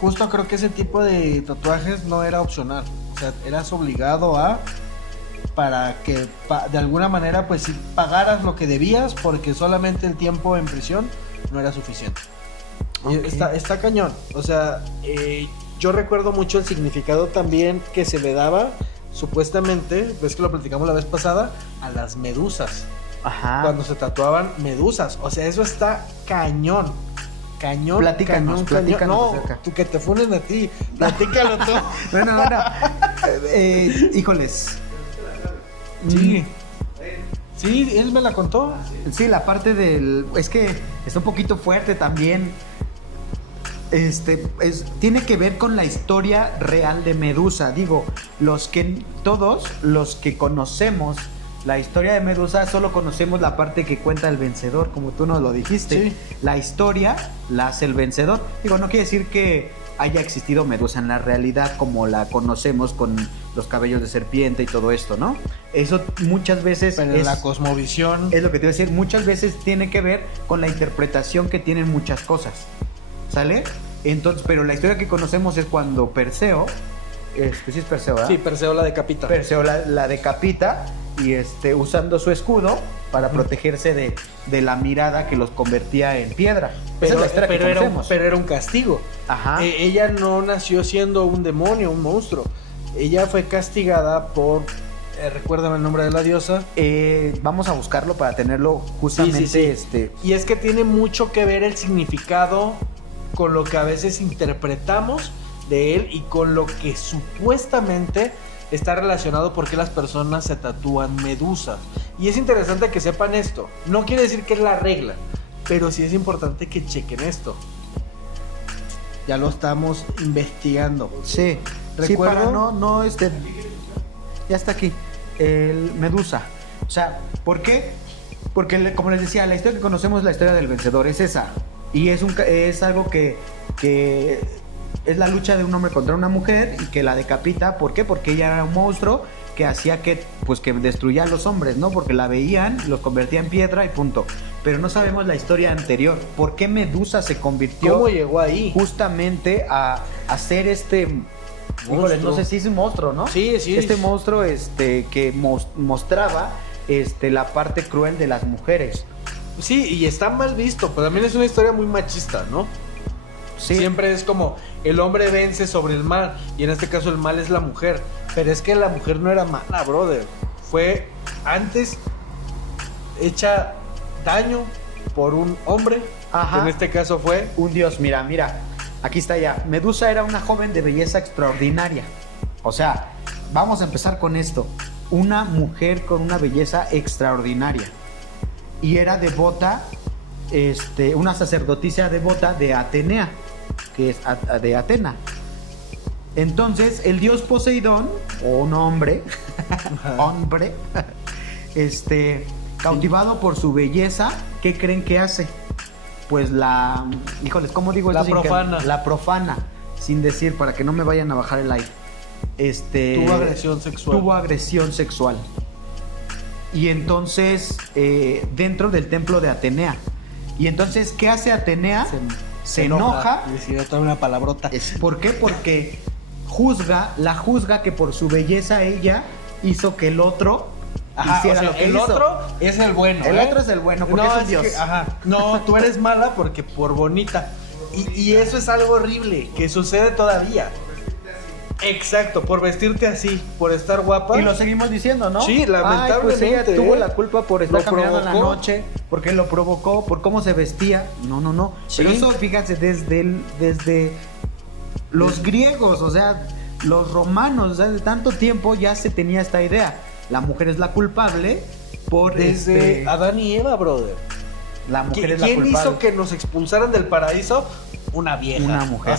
justo creo que ese tipo de tatuajes no era opcional. O sea, eras obligado para que de alguna manera pues si pagaras lo que debías porque solamente el tiempo en prisión no era suficiente. Y Ok. está cañón. O sea, yo recuerdo mucho el significado también que se le daba supuestamente, ves que lo platicamos la vez pasada, a las medusas. Ajá. Cuando se tatuaban medusas. O sea, eso está cañón. Cañón, Platícanos cañón. No, acerca. tú que te funen a ti. Platícalo tú. Bueno, híjoles. Sí. Sí, él me la contó. Sí, la parte del... Es que está un poquito fuerte también. tiene que ver con la historia real de Medusa. Digo, todos los que conocemos la historia de Medusa solo conocemos la parte que cuenta el vencedor, como tú nos lo dijiste. Sí. La historia la hace el vencedor. Digo, no quiere decir que haya existido Medusa en la realidad como la conocemos con los cabellos de serpiente y todo esto, ¿no? Eso muchas veces Pero la cosmovisión. es lo que te iba a decir, muchas veces tiene que ver con la interpretación que tienen muchas cosas, ¿sale? Entonces, pero la historia que conocemos es cuando Perseo, sí es Perseo, ¿verdad? Sí, Perseo la decapita. Perseo la decapita y usando su escudo para protegerse de la mirada que los convertía en piedra. Esa es la historia que conocemos. pero era un castigo. Ajá. Ella no nació siendo un demonio, un monstruo. Ella fue castigada por... recuérdame el nombre de la diosa. Vamos a buscarlo para tenerlo justamente. Sí. Y es que tiene mucho que ver el significado con lo que a veces interpretamos de él y con lo que supuestamente está relacionado porque las personas se tatúan medusas. Y es interesante que sepan esto. No quiere decir que es la regla, pero sí es importante que chequen esto. Ya lo estamos investigando. Sí, Recuerdo- sí, para no, ya está aquí, el Medusa. O sea, ¿por qué? Porque, como les decía, la historia que conocemos es la historia del vencedor, es esa. Y es algo que es la lucha de un hombre contra una mujer y que la decapita. ¿Por qué? Porque ella era un monstruo que hacía que destruía a los hombres, ¿no? Porque la veían, los convertía en piedra y punto. Pero no sabemos la historia anterior. ¿Por qué Medusa se convirtió ¿Cómo llegó ahí? justamente a ser híjole, no sé si es un monstruo, ¿no? Sí. Este monstruo que mostraba la parte cruel de las mujeres. Sí, y está mal visto, pero también es una historia muy machista, ¿no? Sí. Siempre es como el hombre vence sobre el mal y en este caso el mal es la mujer. Pero es que la mujer no era mala, brother. Fue antes hecha daño por un hombre. Ajá. Que en este caso fue... Un dios, mira, aquí está ya. Medusa era una joven de belleza extraordinaria. O sea, vamos a empezar con esto. Una mujer con una belleza extraordinaria. Y era devota, una sacerdotisa devota de Atenea, que es de Atena. Entonces, el dios Poseidón, o un hombre, cautivado por su belleza, ¿qué creen que hace? Pues híjoles, ¿cómo digo esto? La profana. La profana, sin decir, para que no me vayan a bajar el aire. Tuvo agresión sexual. Tuvo agresión sexual. Y entonces, dentro del templo de Atenea. Y entonces, ¿qué hace Atenea? Se enoja. Y decía toda una palabrota. ¿Por qué? Porque la juzga que por su belleza ella hizo que el otro hiciera lo que el hizo. otro es el bueno. El otro es el bueno, porque es un dios. No, tú eres mala porque por bonita. Y eso es algo horrible que sucede todavía. Exacto, por vestirte así, por estar guapa. Y lo seguimos diciendo, ¿no? Sí, lamentablemente, Ay, pues ella tuvo la culpa por estar lo caminando en la provocó. noche, porque lo provocó, por cómo se vestía. No. Sí. Pero eso, fíjense, desde los griegos, o sea, los romanos, o sea, de tanto tiempo ya se tenía esta idea. La mujer es la culpable por Desde Adán y Eva, brother. la mujer es la ¿Quién culpable. hizo que nos expulsaran del paraíso? Una vieja. Una mujer. O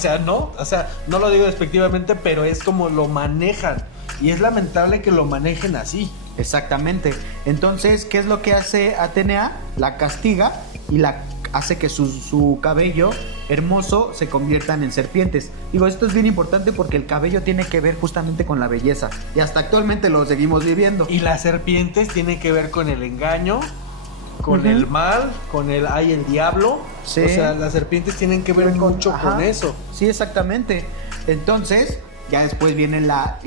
sea, no lo digo despectivamente, pero es como lo manejan. Y es lamentable que lo manejen así. Exactamente. Entonces, ¿qué es lo que hace Atenea? La castiga y la hace que su cabello hermoso se conviertan en serpientes. Digo, esto es bien importante porque el cabello tiene que ver justamente con la belleza. Y hasta actualmente lo seguimos viviendo. Y las serpientes tienen que ver con el engaño, con Ujú. el mal, con el diablo. Sí. O sea, las serpientes tienen que ver mucho Ajá. con eso. Sí, exactamente. Entonces, ya después viene la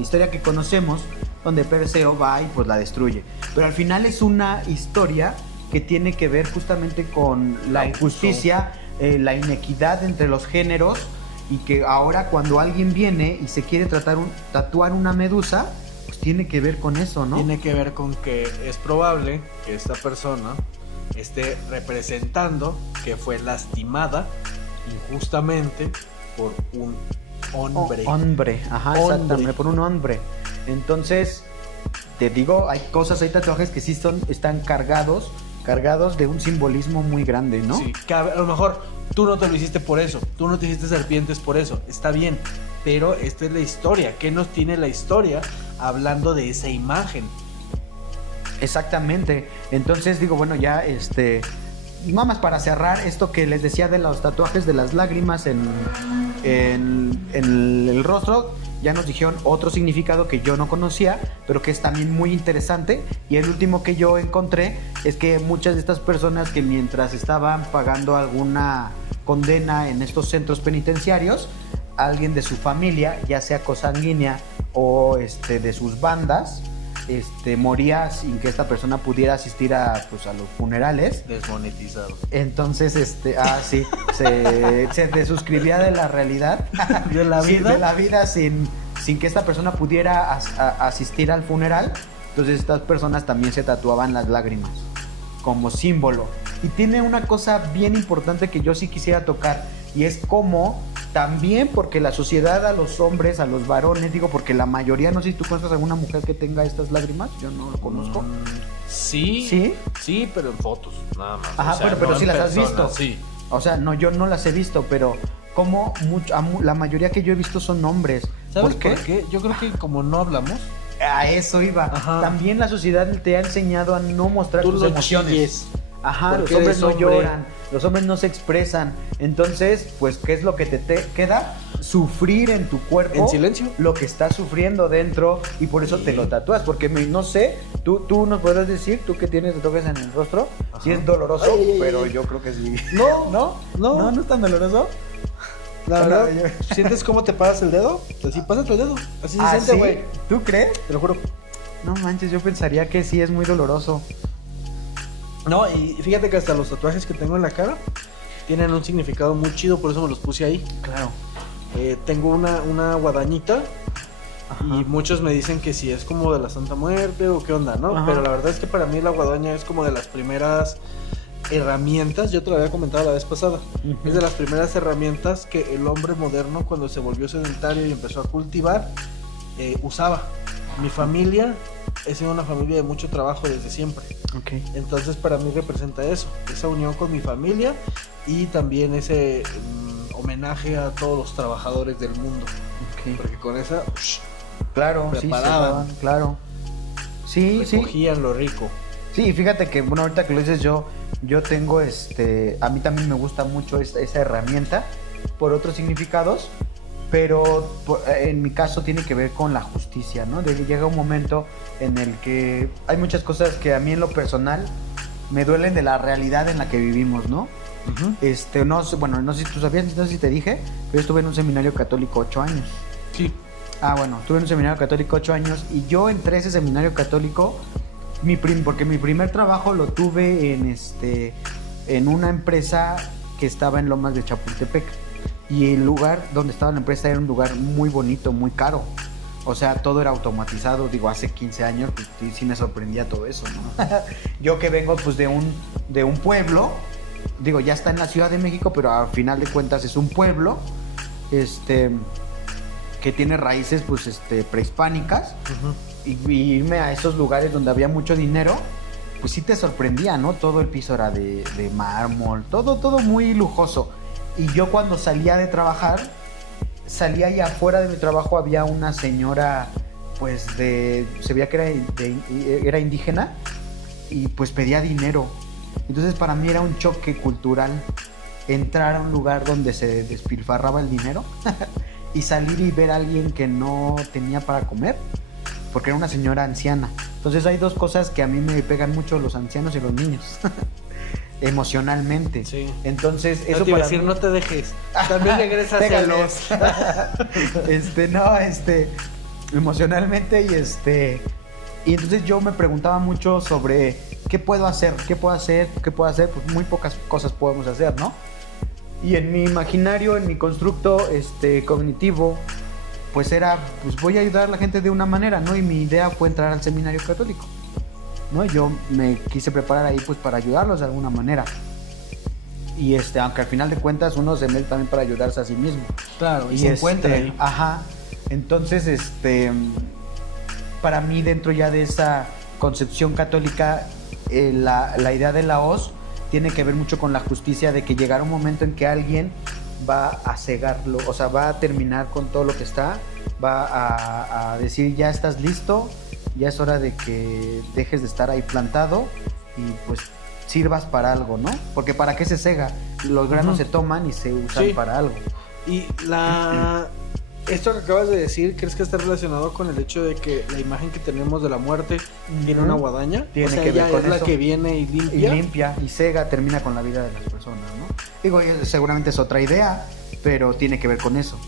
historia que conocemos, donde Perseo va y pues la destruye. Pero al final es una historia que tiene que ver justamente con la injusticia, la inequidad entre los géneros, y que ahora cuando alguien viene y se quiere tatuar una medusa, pues tiene que ver con eso, ¿no? Tiene que ver con que es probable que esta persona esté representando que fue lastimada injustamente por un hombre. Hombre, ajá, Hombre. exactamente, por un hombre. Entonces, te digo, hay tatuajes que sí están cargados cargados de un simbolismo muy grande, ¿no? Sí, que a lo mejor tú no te lo hiciste por eso, tú no te hiciste serpientes por eso, está bien, pero esta es la historia. ¿Qué nos tiene la historia hablando de esa imagen? Exactamente. Entonces digo, bueno, ya nada más para cerrar esto que les decía de los tatuajes de las lágrimas en el rostro, ya nos dijeron otro significado que yo no conocía, pero que es también muy interesante. Y el último que yo encontré es que muchas de estas personas que mientras estaban pagando alguna condena en estos centros penitenciarios, alguien de su familia, ya sea consanguínea o de sus bandas, moría sin que esta persona pudiera asistir a los funerales. Desmonetizado. Entonces, sí, se desuscribía de la realidad. ¿De la Sí, vida? de la vida sin que esta persona pudiera asistir al funeral. Entonces estas personas también se tatuaban las lágrimas como símbolo. Y tiene una cosa bien importante que yo sí quisiera tocar, y es como también porque la sociedad a los hombres, a los varones, digo, porque la mayoría, no sé si tú conoces alguna mujer que tenga estas lágrimas, yo no lo conozco. Sí, ¿Sí? sí, pero en fotos, nada más. Ajá, O sea, pero no sí en las has persona, visto. Sí. O sea, no, yo no las he visto, pero como la mayoría que yo he visto son hombres. ¿Sabes por qué? Yo creo que como no hablamos, A eso iba. Ajá. También la sociedad te ha enseñado a no mostrar tú tus no emociones. chilles. Ajá, los porque hombres eres no hombre. lloran, los hombres no se expresan. Entonces, pues, ¿qué es lo que te queda? Sufrir en tu cuerpo. En silencio. Lo que estás sufriendo dentro, y por eso Sí. te lo tatúas. Porque no sé, tú nos puedes decir, tú que tienes tatuajes en el rostro, Ajá. si es doloroso, Ay, ay, pero ay. yo creo que sí. No, ¿No? no. ¿No es tan doloroso? La No, verdad, yo- ¿sientes cómo te pasas el dedo? Así, pásate el dedo. Así se ¿Ah, siente, sí? güey. ¿Tú crees? Te lo juro. No manches, yo pensaría que sí es muy doloroso. No, y fíjate que hasta los tatuajes que tengo en la cara tienen un significado muy chido, por eso me los puse ahí. Claro. Tengo una guadañita Ajá. y muchos me dicen que si es como de la Santa Muerte o qué onda, ¿no? Ajá. Pero la verdad es que para mí la guadaña es como de las primeras herramientas, yo te lo había comentado la vez pasada, Ujú. es de las primeras herramientas que el hombre moderno, cuando se volvió sedentario y empezó a cultivar, usaba. Mi familia he sido una familia de mucho trabajo desde siempre. Ok. Entonces para mí representa eso, esa unión con mi familia y también ese homenaje a todos los trabajadores del mundo. Ok. Porque con esa Claro, sí, se preparaban. daban, claro. Sí, sí. recogían lo rico. Sí, fíjate que, bueno, ahorita que lo dices, yo tengo a mí también me gusta mucho esa herramienta por otros significados, pero en mi caso tiene que ver con la justicia, ¿no? Llega un momento en el que hay muchas cosas que a mí en lo personal me duelen de la realidad en la que vivimos, ¿no? No sé, bueno, no sé si tú sabías, no sé si te dije, pero yo estuve en un seminario católico 8 años. Sí. Ah, bueno, estuve en un seminario católico 8 años y yo entré a ese seminario católico porque mi primer trabajo lo tuve en una empresa que estaba en Lomas de Chapultepec, y el lugar donde estaba la empresa era un lugar muy bonito, muy caro. O sea, todo era automatizado. Digo, hace 15 años pues, sí me sorprendía todo eso, ¿no? Yo que vengo pues de un pueblo, digo, ya está en la Ciudad de México, pero al final de cuentas es un pueblo que tiene raíces pues prehispánicas. Y irme a esos lugares donde había mucho dinero, pues sí te sorprendía, ¿no? Todo el piso era de mármol, todo muy lujoso. Y yo cuando salía de trabajar, salía y afuera de mi trabajo había una señora, pues se veía que era indígena, y pues pedía dinero. Entonces para mí era un choque cultural entrar a un lugar donde se despilfarraba el dinero y salir y ver a alguien que no tenía para comer, porque era una señora anciana. Entonces hay dos cosas que a mí me pegan mucho, los ancianos y los niños. Emocionalmente. Sí. Entonces, Eso eso te iba a para decir, mí- no te dejes. También regresa Pégalos. celos. Emocionalmente y entonces yo me preguntaba mucho sobre qué puedo hacer, pues muy pocas cosas podemos hacer, ¿no? Y en mi imaginario, en mi constructo cognitivo, pues voy a ayudar a la gente de una manera, ¿no? Y mi idea fue entrar al seminario católico, ¿no? Yo me quise preparar ahí pues para ayudarlos de alguna manera. Y aunque al final de cuentas uno se mete también para ayudarse a sí mismo. Claro, y se encuentra ahí. Ajá. Entonces, para mí dentro ya de esa concepción católica, la idea de la hoz tiene que ver mucho con la justicia, de que llegará un momento en que alguien va a cegarlo, o sea, va a terminar con todo lo que está, va a decir, ya estás listo, ya es hora de que dejes de estar ahí plantado y pues sirvas para algo, ¿no? Porque ¿para qué se cega? Los granos se toman y se usan para algo. Y esto que acabas de decir, ¿crees que está relacionado con el hecho de que la imagen que tenemos de la muerte tiene una guadaña? Tiene o sea, que ver ella con es la eso. que viene y limpia. Y limpia, y cega, termina con la vida de las personas, ¿no? Digo, seguramente es otra idea, pero tiene que ver con eso.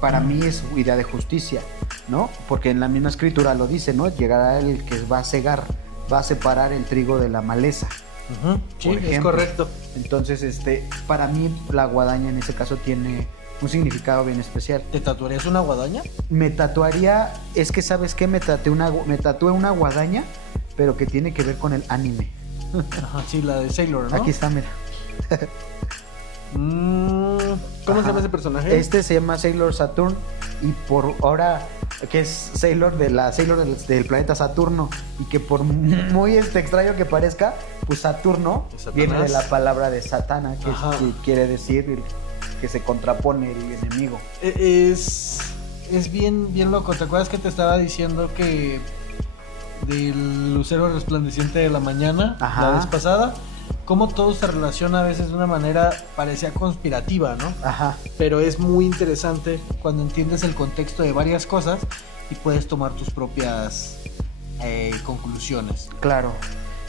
Para mí es idea de justicia, ¿no? Porque en la misma escritura lo dice, ¿no? Llegará el que va a cegar, va a separar el trigo de la maleza. Sí, por es ejemplo. correcto. Entonces, para mí la guadaña en ese caso tiene un significado bien especial. ¿Te tatuarías una guadaña? Me tatuaría, es que ¿sabes qué? Me tatué una guadaña, pero que tiene que ver con el anime. Ajá, sí, la de Sailor, ¿no? Aquí está, mira. ¿Cómo se llama ese personaje? Este se llama Sailor Saturn y por ahora que es Sailor del planeta Saturno, y que por muy extraño que parezca, pues Saturno viene de la palabra de Satana, que quiere decir que se contrapone el enemigo. Es bien loco. ¿Te acuerdas que te estaba diciendo que del lucero resplandeciente de la mañana, la vez pasada, cómo todo se relaciona a veces de una manera parecía conspirativa, ¿no? Ajá. Pero es muy interesante cuando entiendes el contexto de varias cosas y puedes tomar tus propias conclusiones. Claro.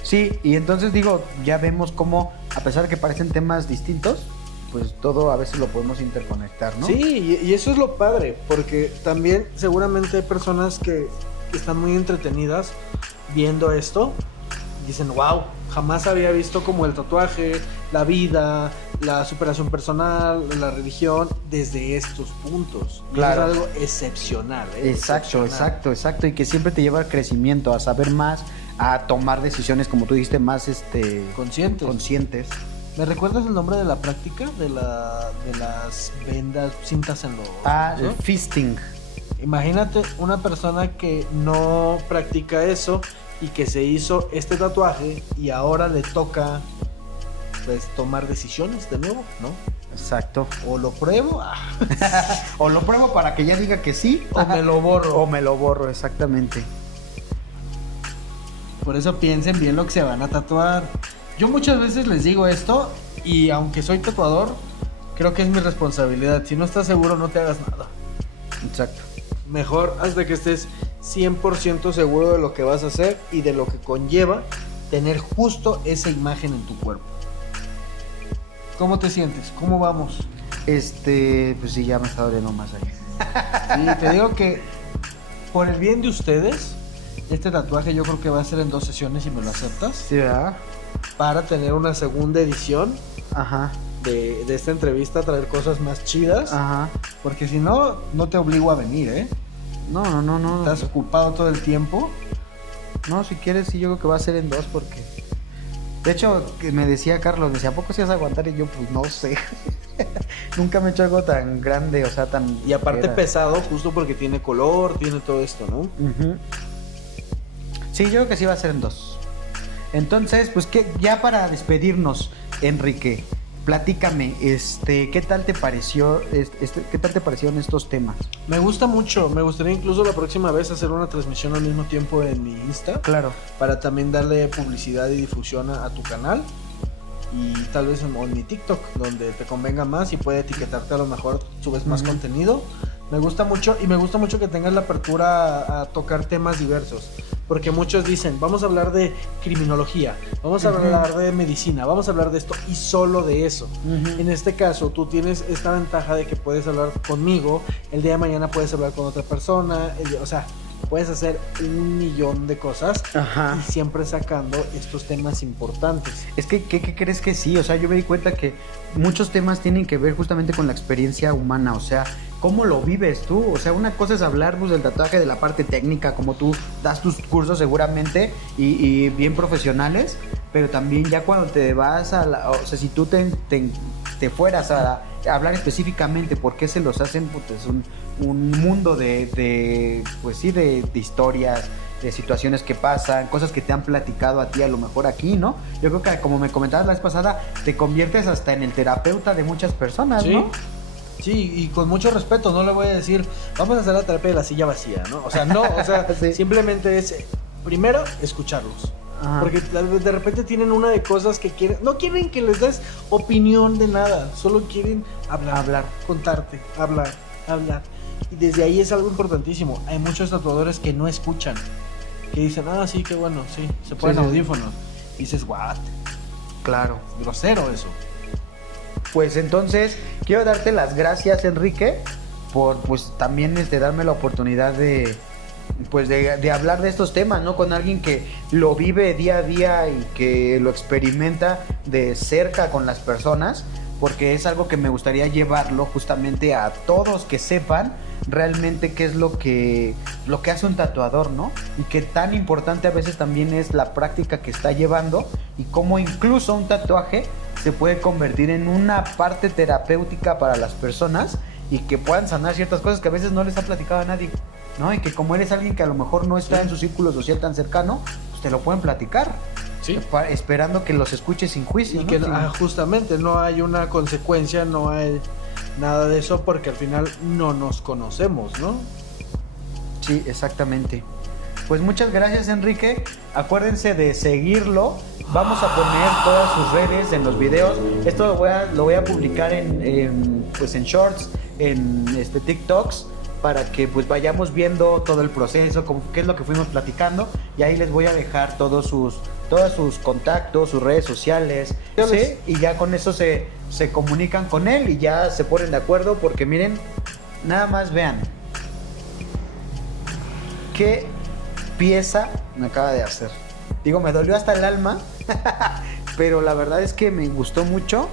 Sí, y entonces digo, ya vemos cómo, a pesar de que parecen temas distintos, pues todo a veces lo podemos interconectar, ¿no? Sí, y eso es lo padre, porque también seguramente hay personas que están muy entretenidas viendo esto. Dicen, wow, jamás había visto como el tatuaje, la vida, la superación personal, la religión, desde estos puntos. Y claro. es algo excepcional. Exacto. Y que siempre te lleva al crecimiento, a saber más, a tomar decisiones, como tú dijiste, más conscientes. ¿Me recuerdas el nombre de la práctica? De las vendas, cintas en los... El fisting. Imagínate una persona que no practica eso y que se hizo este tatuaje y ahora le toca pues tomar decisiones de nuevo, ¿no? Exacto. O lo pruebo o lo pruebo para que ya diga que sí, o me lo borro. O me lo borro, exactamente. Por eso piensen bien lo que se van a tatuar. Yo muchas veces les digo esto, y aunque soy tatuador, creo que es mi responsabilidad. Si no estás seguro, no te hagas nada. Exacto. Mejor hasta que estés 100% seguro de lo que vas a hacer y de lo que conlleva tener justo esa imagen en tu cuerpo. ¿Cómo te sientes? ¿Cómo vamos? Pues sí, ya me está doliendo más ahí. Sí, te digo que por el bien de ustedes, este tatuaje yo creo que va a ser en 2 sesiones, si me lo aceptas. Sí, ¿verdad? Para tener una segunda edición de esta entrevista, traer cosas más chidas. Porque si no, no te obligo a venir, ¿eh? No. Estás ocupado todo el tiempo. No, si quieres, sí, yo creo que va a ser en 2 porque... De hecho, que me decía Carlos, ¿a poco sí vas a aguantar? Y yo, pues no sé. Nunca me he hecho algo tan grande, o sea, tan... Y aparte pesado, justo porque tiene color, tiene todo esto, ¿no? Sí, yo creo que sí va a ser en 2. Entonces, pues ya para despedirnos, Enrique, platícame, ¿qué tal te pareció qué tal te parecieron estos temas? Me gusta mucho, me gustaría incluso la próxima vez hacer una transmisión al mismo tiempo en mi Insta. Claro. Para también darle publicidad y difusión a tu canal. Y tal vez en mi TikTok, donde te convenga más y puede etiquetarte, a lo mejor subes más contenido. Me gusta mucho, y me gusta mucho que tengas la apertura a tocar temas diversos. Porque muchos dicen, vamos a hablar de criminología, vamos a hablar de medicina, vamos a hablar de esto y solo de eso. En este caso, tú tienes esta ventaja de que puedes hablar conmigo, el día de mañana puedes hablar con otra persona, o sea, puedes hacer 1,000,000 de cosas y siempre sacando estos temas importantes. Es que, ¿qué crees que sí? O sea, yo me di cuenta que muchos temas tienen que ver justamente con la experiencia humana, o sea, ¿cómo lo vives tú? O sea, una cosa es hablar pues, del tatuaje, de la parte técnica, como tú das tus cursos seguramente y bien profesionales, pero también ya cuando te vas o sea, si tú te fueras a hablar específicamente por qué se los hacen, pues es un mundo de historias de situaciones que pasan, cosas que te han platicado a ti a lo mejor aquí, ¿no? Yo creo que como me comentabas la vez pasada, te conviertes hasta en el terapeuta de muchas personas, Sí. ¿no? Sí, y con mucho respeto, no le voy a decir, vamos a hacer la terapia de la silla vacía, ¿no? O sea, no, o sea, Sí. simplemente es, primero, escucharlos. Ajá. Porque de repente tienen una de cosas que quieren, no quieren que les des opinión de nada, solo quieren hablar, contarte, hablar. Y desde ahí es algo importantísimo. Hay muchos tatuadores que no escuchan, que dicen, sí, qué bueno, sí, se ponen Sí, sí, sí. audífonos. Y dices, what, Claro. grosero eso. Pues entonces, quiero darte las gracias, Enrique, por pues también darme la oportunidad de hablar de estos temas, ¿no? Con alguien que lo vive día a día y que lo experimenta de cerca con las personas, porque es algo que me gustaría llevarlo justamente a todos que sepan realmente qué es lo que hace un tatuador, ¿no? Y que tan importante a veces también es la práctica que está llevando y cómo incluso un tatuaje se puede convertir en una parte terapéutica para las personas y que puedan sanar ciertas cosas que a veces no les ha platicado a nadie, ¿no? Y que como eres alguien que a lo mejor no está en su círculo social tan cercano, pues te lo pueden platicar. Sí. Esperando que los escuches sin juicio, Y ¿no? que Sin- justamente no hay una consecuencia, no hay nada de eso porque al final no nos conocemos, ¿no? Sí, exactamente. Pues muchas gracias, Enrique. Acuérdense de seguirlo. Vamos a poner todas sus redes en los videos. Esto lo voy a publicar en shorts, en TikToks, para que pues vayamos viendo todo el proceso, qué es lo que fuimos platicando. Y ahí les voy a dejar todos sus contactos, sus redes sociales. ¿Sí? Y ya con eso se comunican con él y ya se ponen de acuerdo. Porque miren, nada más vean qué pieza me acaba de hacer. Digo, me dolió hasta el alma, pero la verdad es que me gustó mucho.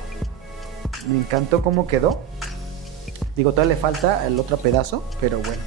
Me encantó cómo quedó. Digo, todavía le falta el otro pedazo, pero bueno.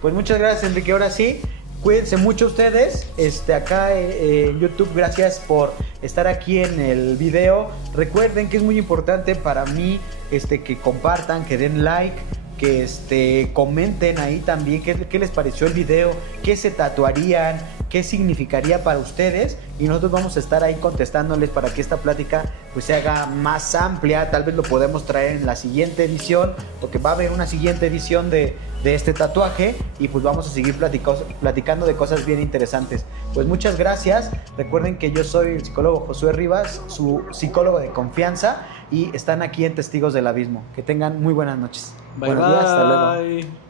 Pues muchas gracias, Enrique. Ahora sí, cuídense mucho ustedes. Acá en YouTube, gracias por estar aquí en el video. Recuerden que es muy importante para mí que compartan, que den like, que comenten ahí también qué les pareció el video, qué se tatuarían, qué significaría para ustedes, y nosotros vamos a estar ahí contestándoles para que esta plática pues se haga más amplia. Tal vez lo podemos traer en la siguiente edición, porque va a haber una siguiente edición de este tatuaje y pues vamos a seguir platicando de cosas bien interesantes. Pues muchas gracias. Recuerden que yo soy el psicólogo Josué Rivas, su psicólogo de confianza, y están aquí en Testigos del Abismo. Que tengan muy buenas noches. Bye, Buenos días, hasta luego. bye.